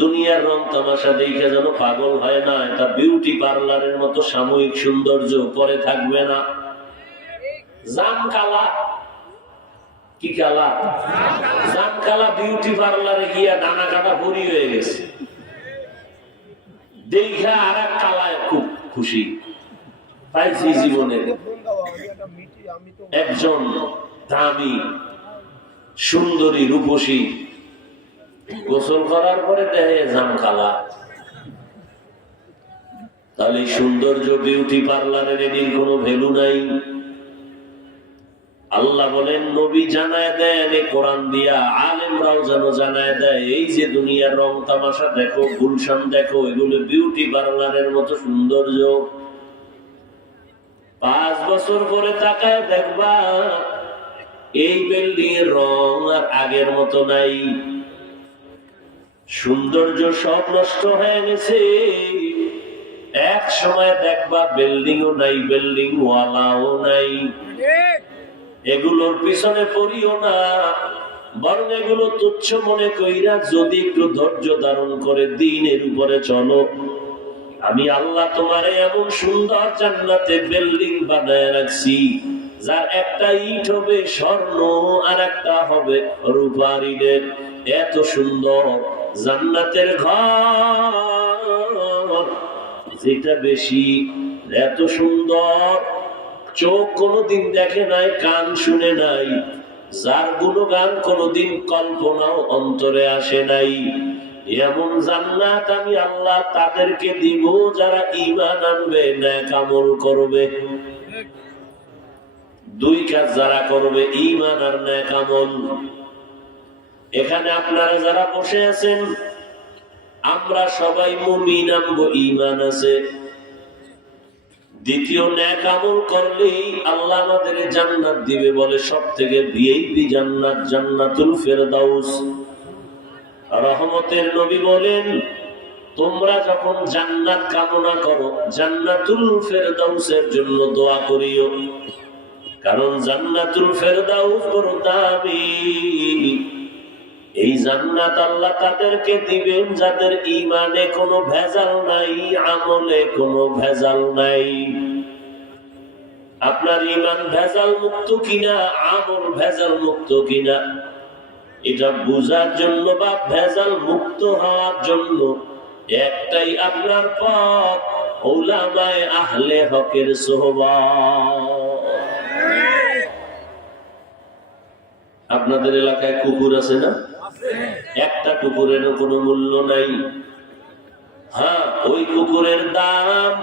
দুনিয়ার রং তামাশা দেখে যেন পাগল হয় না, এটা বিউটি পার্লারের মতো সাময়িক সৌন্দর্য, পরে থাকবে না। জাম কালা, কি কালা? জাম কালা বিউটি পার্লারে গিয়া ডানা কাটা ভরি হয়ে গেছে, দেখা আর এক কালায় খুব খুশি পাইছি জীবনে। একজন দামি সুন্দরী রূপসী গোসল করার পরে দেহে জাম কালা। তাহলে সৌন্দর্য বিউটি পার্লারের এদিন কোনো ভ্যালু নাই। আল্লাহ বলেন নবী জানায় দেন কোরআন দিয়া, আলেমরাও যেন জানায় দেয়, এই যে দুনিয়ার রং তামাশা দেখো, গুলশান দেখো, এগুলো বিউটি পার্লারের মতো সৌন্দর্য। 5 বছর পরে তাকায় দেখবা এই বিল্ডিং এর রং আর আগের মতো নাই, সৌন্দর্য সব নষ্ট হয়ে গেছে। এক সময় দেখবা বিল্ডিংও নাই, বিল্ডিং ওয়ালাও নাই। এগুলোর পিছনে পড়িও না, বরং এগুলো তুচ্ছ মনে কইরা যদি একটু ধৈর্য ধারণ করে দিনের উপরে চলো, আমি আল্লাহ তোমারে এমন সুন্দর জান্নাতে বিল্ডিং বানায় রাখছি, যার একটা ইট হবে স্বর্ণ আর একটা হবে রূপার ইটের। এত সুন্দর জান্নাতের ঘর, যেটা বেশি এত সুন্দর চোখ কোনদিন দেখে নাই, কান শুনে নাই, যার গুণগান কোনদিন কল্পনাও অন্তরে আসে নাই, এমন জান্নাত আমি আল্লাহ তাদেরকে দিব যারা ঈমান আনবে, নেক আমল করবে। 2 কাজ যারা করবে, ঈমান আর নেক আমল। এখানে আপনারা যারা বসে আছেন, আমরা সবাই মুমিন, আমগো ঈমান আছে। দ্বিতীয়, নেক আমল করলেই আল্লাহ আমাদের জান্নাত দিবে, বলে সব থেকে ভিআইপি জান্নাত, জান্নাতুল ফেরদাউস। রহমতের নবী বলেন, তোমরা যখন জান্নাত কামনা করো, জান্নাতুল ফেরদাউসের জন্য দোয়া করিও, কারণ জান্নাতুল ফেরদাউস বড় দামি। এই জান্নাত আল্লাহ তাদেরকে দিবেন যাদের ঈমানে কোনো ভেজাল নাই, আমলে কোনো ভেজাল নাই। আপনার ঈমান ভেজাল মুক্ত কিনা, আমল ভেজাল মুক্ত কিনা, এটা বুঝার জন্য বা ভেজাল মুক্ত হওয়ার জন্য একটাই আপনার পথ, উলামায়ে আহলে হকের সোহবত। আপনাদের এলাকায় কুকুর আছে না? একটা কুকুরের কোনো মূল্য নাই। হ্যাঁ, ওই কুকুরের দাম,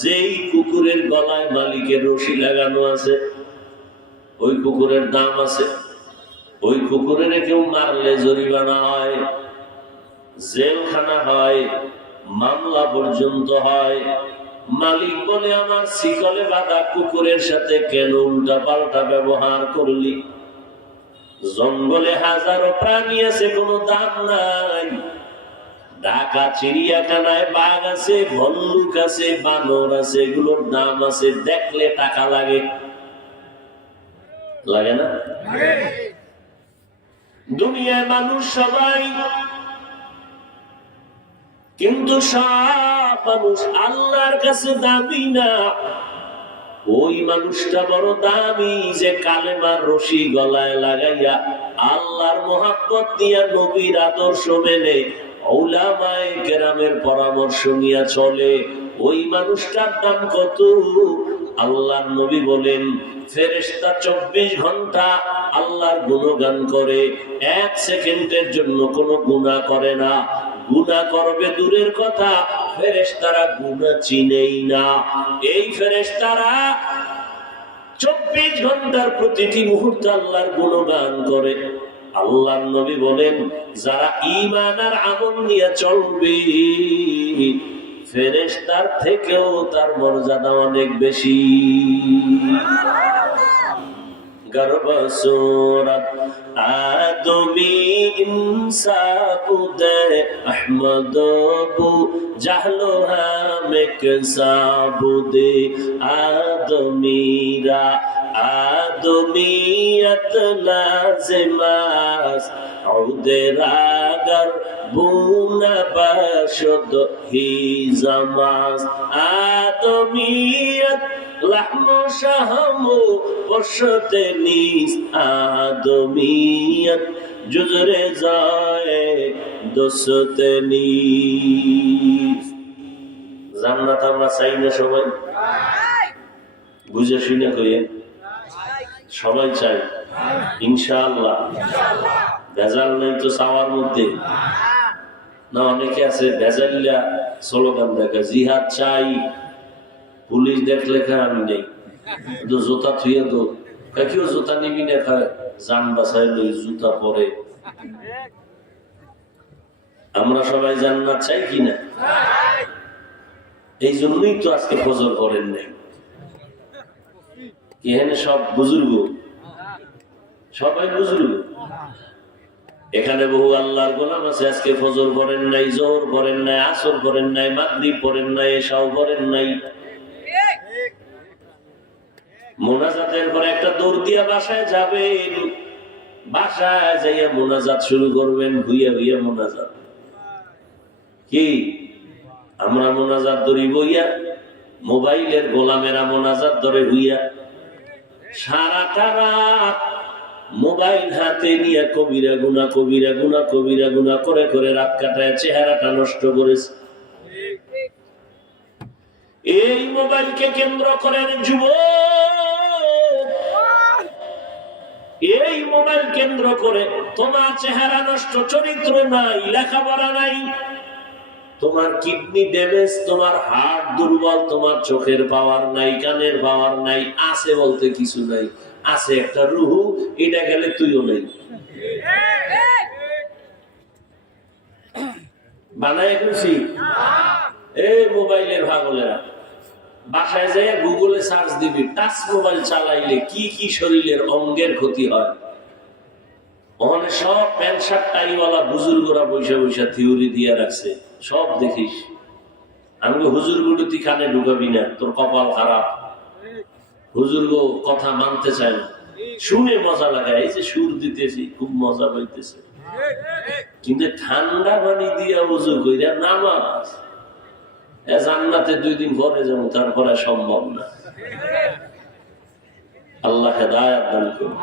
যেই কুকুরের গলায় মালিকের রশি লাগানো আছে, ওই কুকুরের দাম আছে। ওই কুকুরের কেউ মারলে জরিমানা হয়, জেলখানা হয়, মামলা পর্যন্ত হয়। মালিক বলে, আমার শিকলে বাঁধা কুকুরের সাথে কেন উল্টা পাল্টা ব্যবহার করলি? জঙ্গলে হাজারো প্রাণী আছে, কোনো দাম নাই। ঢাকা চিড়িয়াখানায় বাঘ আছে, ভল্লুক আছে, বানর আছে, এগুলোর দাম আছে, দেখলে টাকা লাগে, লাগে না? দুনিয়ায় মানুষ সবাই, কিন্তু সব মানুষ আল্লাহর কাছে দামি না। ওই মানুষটা বড় দামি যে কালেমার রশি গলায় লাগাইয়া আল্লাহর মোহাব্বত নিয়া, নবীর আদর্শ মেনে, উলামায়ে কেরামের পরামর্শ নিয়ে চলে। ওই মানুষটার দাম কত? আল্লাহর নবী বলেন, ফেরেশতা 24 ঘন্টা আল্লাহর গুণগান করে, 1 সেকেন্ডের জন্য কোনো গুনাহ করে না। গুনাহ করবে দূরের কথা, ফেরেশতারা গুনাহ চিনেই না। এই ফেরেশতারা 24 ঘন্টার প্রতিটি মুহূর্তে আল্লাহর গুণগান করে। আল্লাহর নবী বলেন, যারা ঈমান আর আমল নিয়ে চলবে, ফেরেশতার থেকেও তার মর্যাদা অনেক বেশি। গর্ব সুরত আদমি ইনসাবুদে আহমদ বু জাহলো হামেক সাবুদে আদমিরা আদমিয়ত লাজিমাস عودراگر بون باشد هی زماز آدمیت لحم و شهم و پشت نیست آدمیت جز رضای دوست نیست জান্নাত আমরা চাই না সবাই বুঝে শুনে কইেন সবাই চাই ইনশাআল্লাহ ভেজাল নেই তো চাওয়ার মধ্যে না অনেকে আছে ভেজাল্লা স্লোগান দেখা জিহাদ চাই পুলিশ দেখলে আমি নেই তো জুতা থুয়ে তো কেউ জুতা নিবি না খায় জান বাঁচায় লই জুতা পরে আমরা সবাই জান্নাত চাই কিনা এই জন্যই তো আজকে ফজর করেন নাই এখানে সব বুজুর্গ সবাই বুজুর্গ এখানে বহু আল্লাহর গোলাম আছে আজকে ফজর পড়েন নাই জোহর পড়েন নাই আসর পড়েন নাই মাগরিব পড়েন নাই এশাও পড়েন নাই মোনাজাতের পরে একটা দৌড় দিয়া বাসায় যাবেন বাসায় যাইয়া মোনাজাত শুরু করবেন ভুইয়া ভুইয়া মোনাজাত কি আমরা মোনাজাত ধরি বইয়া মোবাইলের গোলামেরা মোনাজাত ধরে হইয়া সারাটা রাত মোবাইল হাতে নিয়ে কবিরা গুনা কবিরা গুনা কবিরা গুনা করে করে রাত কাটায় চেহারাটা নষ্ট করেছে এই মোবাইলকে কেন্দ্র করেন যুবক এই মোবাইল কেন্দ্র করে তোমার চেহারা নষ্ট চরিত্র নাই লেখাপড়া নাই তোমার কিডনি ড্যামেজ তোমার হার্ট দুর্বল তোমার চোখের পাওয়ার নাই কানের পাওয়ার নাই আছে বলতে কিছু নাই আছে একটা রুহু এটা গেলে তুইও নেই বানায় খুশি এই মোবাইলের ভাগলেরা বাসায় যাই গুগলে সার্চ দিবি টাচ মোবাইল চালাইলে কি কি শরীরের অঙ্গের ক্ষতি হয় ওখানে সব প্যান্ট শার্ট টাইওয়ালা বুজুর্গরা বৈশা বৈশা থিওরি দিয়ে রাখছে সব দেখিস আমি হুজুর গুলো তুই কানে ঢুকাবি না তোর কপাল খারাপ হুজুর কথা মানতে চায় না শুনে মজা লাগায় এই যে সুর দিতেছি খুব মজা পাইতেছে কিন্তু ঠান্ডা পানি দিয়া উজু কইরা নামাজ জান্নাতে 2 দিন পরে যাবো তারপরে সম্ভব না আল্লাহ হেদায়েত দান করুন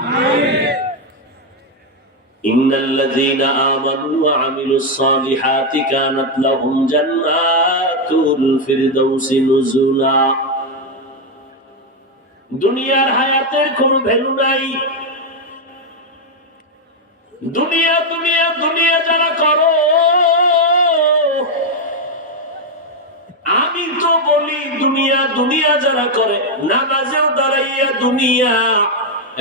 ইন্নাল্লাযীনা আমানু ওয়া আমিলুস সালিহাতি কানাত লাহুম জান্নাতুল ফিরদাউসি নুজুলা দুনিয়ার হায়াতের কোনো ভ্যালু নাই দুনিয়া দুনিয়া দুনিয়া যারা করো আমি তো বলি দুনিয়া দুনিয়া যারা করে নামাজেও দাঁড়াইয়া দুনিয়া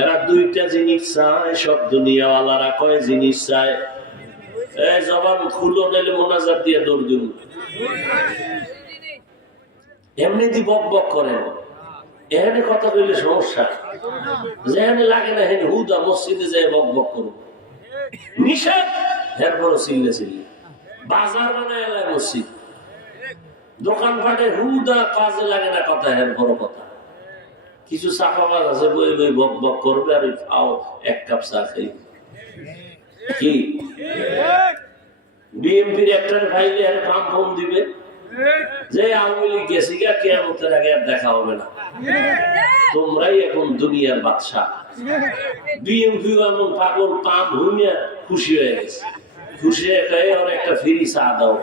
এরা 2টা জিনিস চায় সব দুনিয়াওয়ালারা কয় জিনিস চায় এই জবান খুলো নাইলে মোনাজাত দিয়ে দৌড় দিন এমনি দি বক বক করেন এখানে কথা বললে সমস্যা যেখানে লাগে না হেন হুদা মসজিদে যায় বক বক করুন নিষেধ এরপরও চিল্লে চিল্লে বাজার বানায় এলাকায় মসজিদ দোকানপাটে হুদা কাজে লাগে না কথা এরপরও কথা কিছু চাপাবাজ আছে বই বই বক বক করবে আর খাও 1 কাপ চা খাই কি বিএমপির একটার ভাইলে আর ফার্ম ফোন দিবে যে আওয়ামী লীগ গেছি গা কিয়ামতের আগে আর দেখা হবে না তোমরাই এখন দুনিয়ার বাদশা বিএমপি এমন পাগল পাম হুইয়া খুশি হয়ে গেছে খুশি হয়ে ওর একটা ফ্রি চা দাও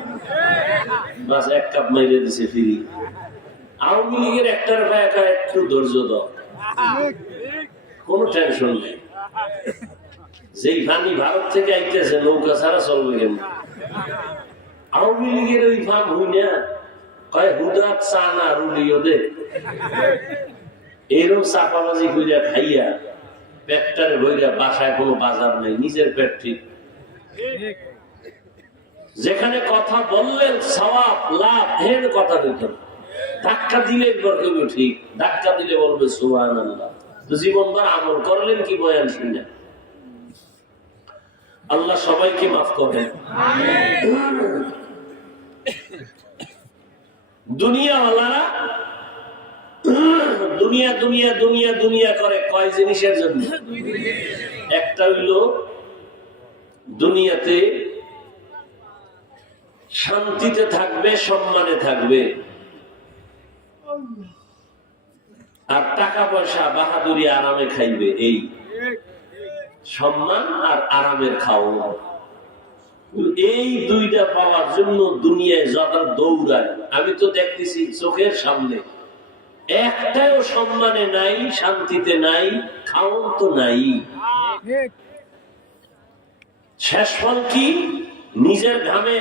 বাস 1 কাপ মাইরে দিছে ফ্রি আওয়ামী লীগের একটার ভাই একা একটু ধৈর্য দাও কোনো টেনশন নেই যেই পানি ভারত থেকে আইতেছে নৌকা ছাড়া চলবে কেন আওয়ামী লীগের ওই ফার্ম হই না কয় হুদা চা না রুলিও দে এরকম চাপাবাজি কইরা খাইয়া পেটটারে ভইরা বাসায় কোনো বাজার নেই নিজের পেট ঠিক যেখানে কথা বললেন সওয়াব লাভ এর কথা দিত ধাক্কা দিলে বলবে ঠিক ধাক্কা দিলে বলবে সুবহানাল্লাহ তো জীবনভর আমল করলেন কি বয়ান শুনে আল্লাহ সবাইকে মাফ করেন দুনিয়াওয়ালারা দুনিয়া দুনিয়া দুনিয়া দুনিয়া করে কয় জিনিসের জন্য একটা হইল দুনিয়াতে শান্তিতে থাকবে, সম্মানে থাকবে, আর টাকা পয়সা বাহাদুরি আরামে খাইবে। এই সম্মান আর আরামের খাওয়া, এই দুইটা পাওয়ার জন্য দুনিয়ায় যত দৌড়ায়, আমি তো দেখতেছি চোখের সামনে, একটাও সম্মানে নাই, শান্তিতে নাই, খাওয়ান তো নাই। শেষ ফল কি? নিজের ঘামে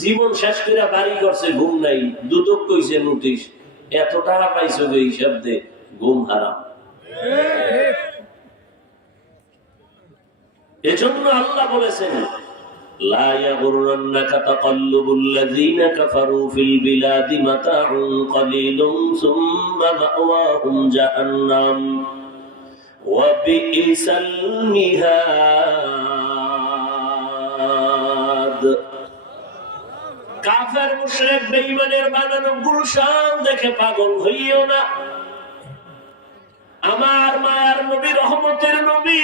জীবন শেষ করে বাড়ি করছে, ঘুম নাই, দুদক কইছে নোটিশ, এত টাকা পাইছো যে হিসাব দে, ঘুম হারাম। এজন্য আল্লাহ বলেছেন, লা ইয়াগুররান্নাকা তাকাল্লুবুল্লাযীনা কাফারু ফিল বিলাদি মাতাউন কলিলুন সুম্মা মাওয়াহুম জাহান্নাম ওয়া বিইসাল মিহাদ। কাফের মুশরিক বেঈমানের বানানো গুলশান দেখে পাগল হইও না। আমার মায়ার নবী, রহমতের নবী,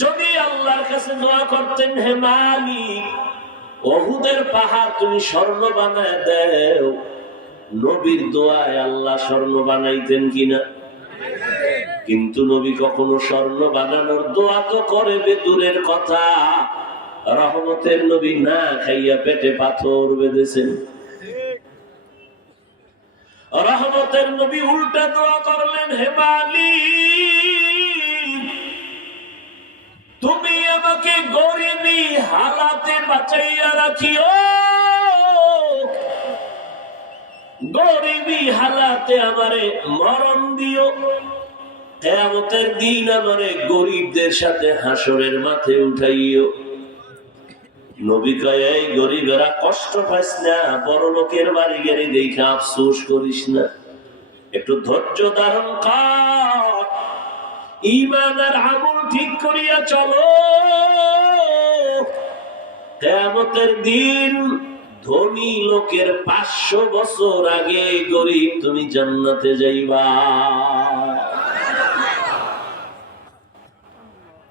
যদি আল্লাহর কাছে দোয়া করতেন, হে মালিক উহুদের পাহাড় তুমি স্বর্ণ বানায় দাও, নবীর দোয়ায় আল্লাহ স্বর্ণ বানাইতেন কিনা? কিন্তু নবী কখনো স্বর্ণ বানানোর দোয়া তো করবে দূরের কথা, রহমতের নবী না খাইয়া পেটে পাথর বেঁধেছেন। রহমতের নবী উল্টা দোয়া করলেন, হে মালিক তুমি আমাকে গরিবী হালাতে বাঁচাইয়া রাখিও, গরিবী হালাতে আমারে মরণ দিও, কিয়ামতের দিন আমারে গরিবদের সাথে হাসরের মাঠে উঠাইও। নবী কয়, এই গরিবেরা কষ্ট পাইস না, বড় লোকের বাড়ি গেলে দেখে আফসোস করিস না, একটু ধৈর্য ধারণ কর, ঈমান আর আমল ঠিক করিয়া চলো, কিয়ামতের দিন ধনী লোকের 500 বছর আগে গরিব তুমি জান্নাতে যাইবা।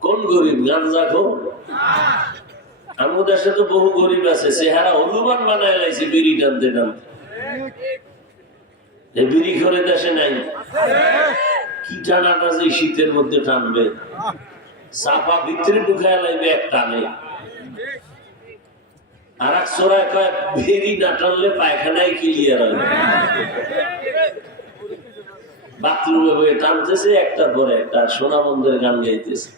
কোন গরিব? গাঞ্জাখোর? আমাদের দেশে তো বহু গরিব আছে, চেহারা হনুমান বানায় লাইছে বিড়ি টানতে টানতে। বিড়ি করে দেশে নাই? কি টানাটা যে শীতের মধ্যে টানবে, চাপা ভিতরে ঢুকায় লাইবে এক টানে। আর এক চোরায় কয় বিড়ি না টানলে পায়খানায় ক্লিয়ার হবে। বাথরুমে বয়ে টানতেছে একটার পরে একটা, সোনা বন্ধের গান গাইতেছে।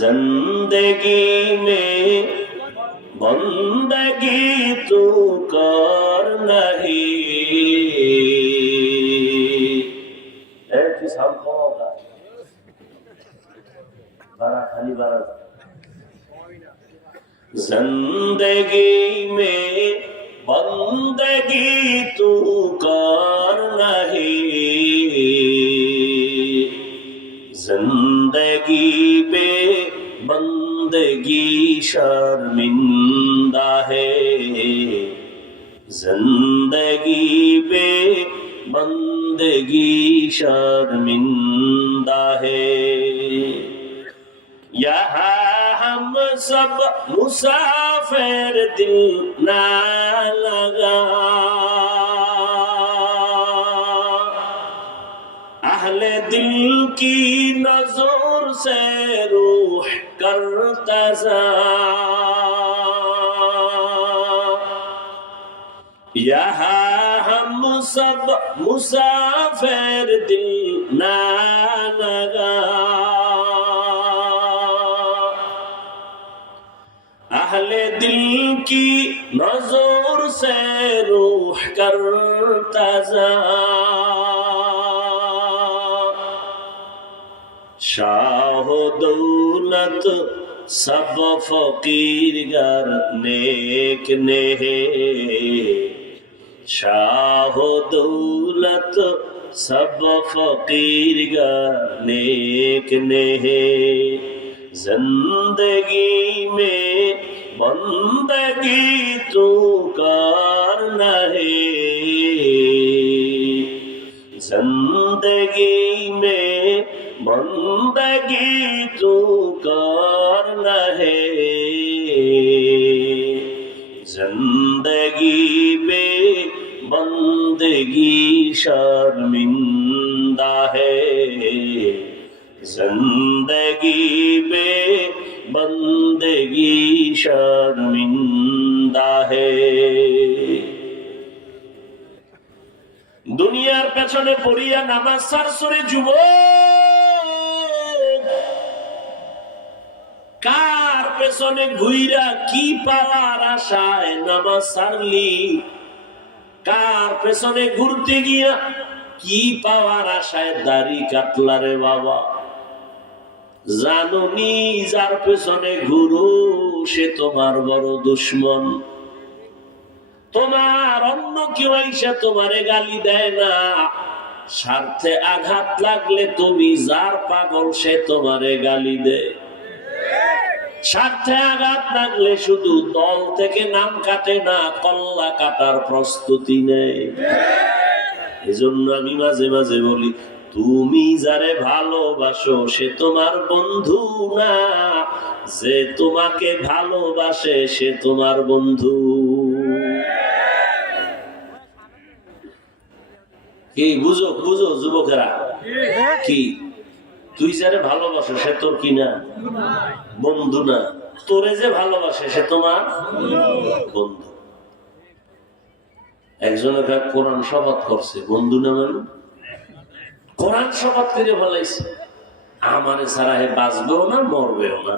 जिंदगी में बंदगी तू कर नहीं, ऐसी सबको होगा बड़ा खाली बड़ा। जिंदगी में बंदगी तू कर नहीं, जिंदगी पे बंदगी शर्मिंदा है, जिंदगी पे बंदगी शर्मिंदा है। यहाँ हम सब मुसाफिर दिल ना लगा, अहले दिल की नजर से रूह करता जा, यहाँ हम सब मुसाफिर दिल ना लगा, अहले दिल की नजर से रूह करता जा। शाह दौलत सब फकीर गर नेक ने है, शाह दौलत सब फकीर गर नेक ने है, जिंदगी में बंदगी तू करना है, जिंदगी में बंदगी तू करना है, जिंदगी बे बंदगी शर्मिंदा है, जिंदगी बे बंदगी शर्मिंदा है। দুনিয়ার পেছনে পড়িয়া নামাজ ছাড়ছরে যুবক, কার পেছনে ঘুইরা কি পাওয়ার আশায় নামাজ ছাড়লি? কার পেছনে ঘুরতে গিয়া কি পাওয়ার আশায় দাড়ি কাটলা রে বাবা? জানুনি যার পেছনে ঘুরো সে তোমার বড় দুশ্মন। তোমার অন্য কেউ এসে তোমারে গালি দেয় না, স্বার্থে আঘাত লাগলে তুমি যার পাগল সে তোমারে গালি দেয়। স্বার্থে আঘাত লাগলে শুধু দল থেকে নাম কাটে না, কল্লা কাটার প্রস্তুতি নেই। এজন্য আমি মাঝে মাঝে বলি, তুমি যারে ভালোবাসো সে তোমার বন্ধু না, যে তোমাকে ভালোবাসে সে তোমার বন্ধু। কি বুঝো বুঝো যুবকেরা? কি তুই যারে ভালোবাসো সে তোর কি না? বন্ধু না। তোরে যে ভালোবাসে সে তোমার বন্ধু। একজনের কোরআন শপথ করছে, বন্ধু না মানে কোরআন শপথ করে বলাইছে, আমারে ছাড়া হে বাঁচবেও না মরবেও না।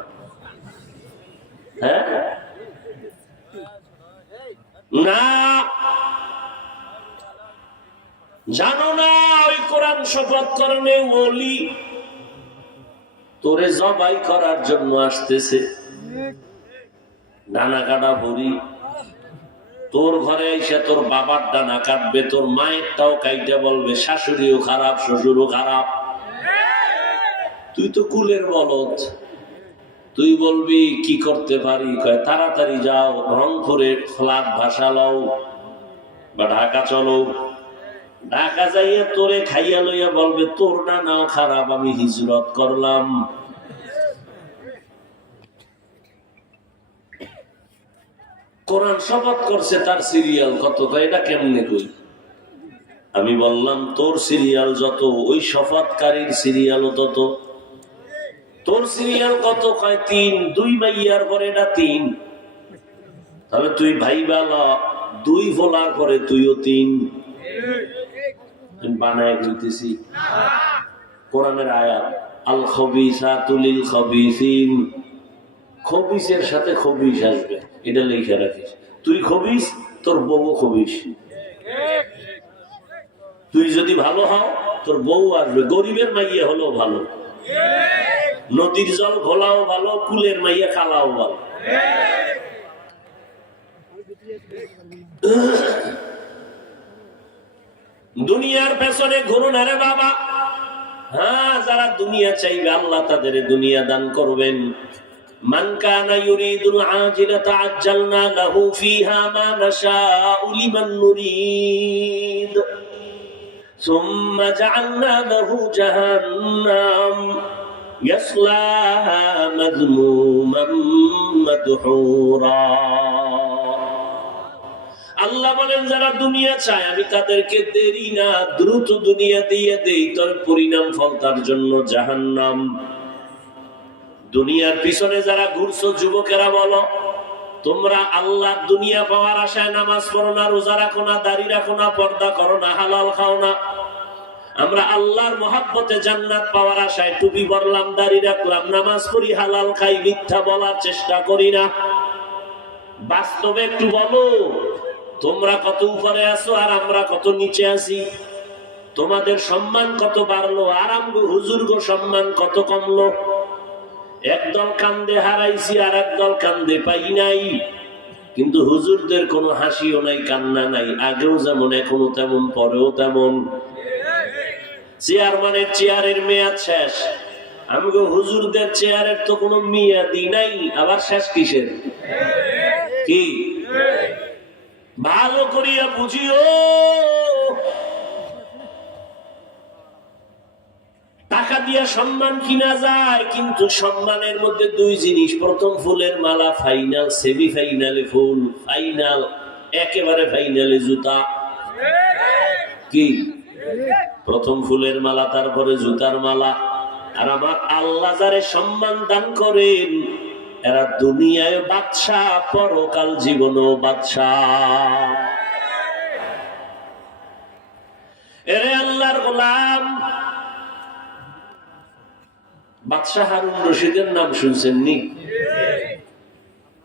হ্যাঁ না, জানো না ওই কোরআন শপথ করনে ওলি তোরে জবাই করার জন্য আসতেছে। ডানা কাটা ভরি তোর ঘরে এসে তোর বাবার ডানা কাটবে, তোর মায়েরটাও কাইটা বলবে শাশুড়িও খারাপ শ্বশুরও খারাপ। তুই তো কুলের বলদ, তুই বলবি কি করতে পারি? কয় তাড়াতাড়ি যাও রংপুরে ফ্ল্যাট ভাষা লও বা ঢাকা চলো। ঢাকা যাইয়া তোরে খাইয়া লইয়া বলবে তোর ডানাও খারাপ, আমি হিজরত করলাম। কোরআন শপথ করছে তার সিরিয়াল কত, এটা কেমনে কই? আমি বললাম তোর সিরিয়াল যত ওই শপথকারীর সিরিয়ালও তত। তোর সিরিয়াল কত? কয় 3, 2 ভাইয়ার পরে এটা 3। তাহলে তুই ভাই বালা 2 বলার পরে তুইও 3 বানায় দিতেছি। কোরআনের আয়াত আল খবিসাতু লিল খবিসিন, খবিসের সাথে খবিস আসবে, এটা লিখে রাখিস। তুই খবিস, তোর বউ খবিস। তুই যদি ভালো হও তোর বউ আসবে। গরিবের মাইয়া হলেও ভালো, নদীর জল ঘোলাও ভালো, কুলের মাইয়া খালাও ভালো। দুনিয়ার পেছনে ঘুরুন রে বাবা। হ্যাঁ, যারা দুনিয়া চাইবে আল্লাহ তাদের দুনিয়া দান করবেন। মান কানা ইউরিদুল আজিলাতা আজ্জালনা লাহু ফিহা মা নাশাউ লিমান নুরিদ সুম্মা জাআলনা লাহু জাহান্নাম ইয়াসলাহা মাযমুমান মাদহুরা। আল্লাহ বলেন যারা দুনিয়া চায় আমি তাদেরকে দেরি না দ্রুত দুনিয়া দিয়ে দেই, তোর পরিণাম ফল তার জন্য জাহান্নাম। দুনিয়ার পিছনে যারা ঘুরছো যুবকেরা বলো, তোমরা আল্লাহ দুনিয়া পাওয়ার আশায় নামাজ পড়ো না, রোজা রাখো না, দাড়ি রাখো না, পর্দা করো না, হালাল খাও না। আমরা আল্লাহর মহব্বতে জান্নাত পাওয়ার আশায় টুপি পরলাম, দাড়ি রাখলাম, নামাজ পড়ি, হালাল খাই, মিথ্যা বলার চেষ্টা করি না। বাস্তবে একটু বলো, তোমরা কত উপরে আছো আর আমরা কত নিচে আছি? তোমাদের সম্মান কত বাড়লো আর আমগো হুজুর গো সম্মান কত কমলো? একদল কান্দে হারাইছি আর একদল কান্দে পাই নাই, কিন্তু হুজুরদের কোনো হাসিও নাই, কান্না নাই। আগেও যেমন এখনো তেমন, পরেও তেমন। চেয়ারম্যানের চেয়ারের মেয়াদ শেষ, আমগো হুজুরদের চেয়ারের তো কোনো মেয়াদই নাই, আবার শেষ কিসের? কি ভালো করিয়া বুঝিও। টাকা দিয়া সম্মান কিনা যায়, কিন্তু সম্মানের মধ্যে দুই জিনিস। প্রথম ফুলের মালা ফাইনাল, সেমিফাইনালে ফুল, ফাইনাল একেবারে ফাইনালে জুতা। কি প্রথম ফুলের মালা, তারপরে জুতার মালা। আর আমার আল্লাহ যারে সম্মান দান করেন এরা দুনিয়ায় বাদশাহ, পরকাল জীবনও বাদশাহ। এরে আল্লাহর গোলাম, বাদশাহ হারুন রশিদের নাম শুনছেন নি?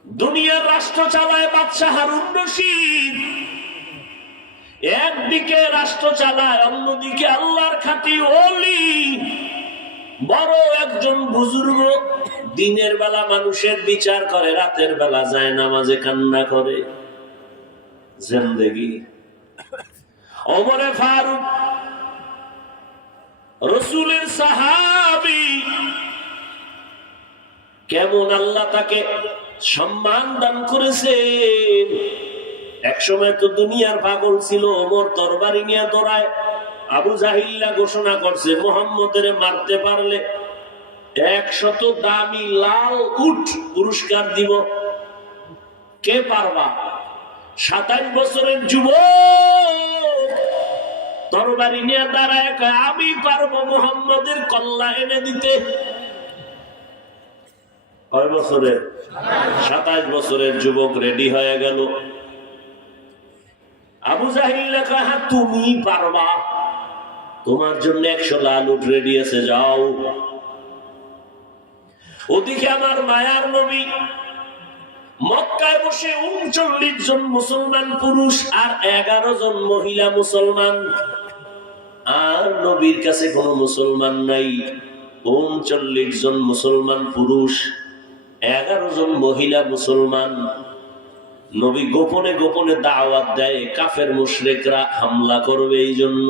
দুনিয়ার রাষ্ট্র চালায় বাদশাহ হারুন রশিদ। একদিকে রাষ্ট্র চালায়, অন্যদিকে আল্লাহর খাঁটি ওলি, বড় একজন বুজুর্গ। দিনের বেলা মানুষের বিচার করে, রাতের বেলা যায় নামাজে কান্না করে। জিন্দেগি ওমরে ফারুক রাসূলের সাহাবী, কেমন আল্লাহ তাকে সম্মান দান করেছেন। একসময় তো দুনিয়ার পাগল ছিল, ওমর তরবারি নিয়ে দৌড়ায়। আবু জাহিল্লা ঘোষণা করছে মুহাম্মদের মারতে পারলে 100 দামি লাল উট পুরস্কার দিব। কে পারবা? 27 বছরের যুবক তরবারি নিয়ে দাঁড়ায়, আমি পারবো মুহাম্মদের কল্লা এনে দিতে। কয় বছরের? 27 বছরের যুবক রেডি হয়ে গেল। আবু জাহিল কয়, তুমি পারবা, তোমার জন্য 100 লাল উট রেডি আছে, যাও। ওদিকে আমার মায়ার নবী মক্কায় বসে 39 জন মুসলমান পুরুষ আর 11 জন মহিলা মুসলমান। আর নবীর কাছে কোনো মুসলমান নাই। 39 জন মুসলমান পুরুষ, 11 জন মহিলা মুসলমান। নবী গোপনে গোপনে দাওয়াত দেয়, কাফের মুশরিকরা হামলা করবে এই জন্য।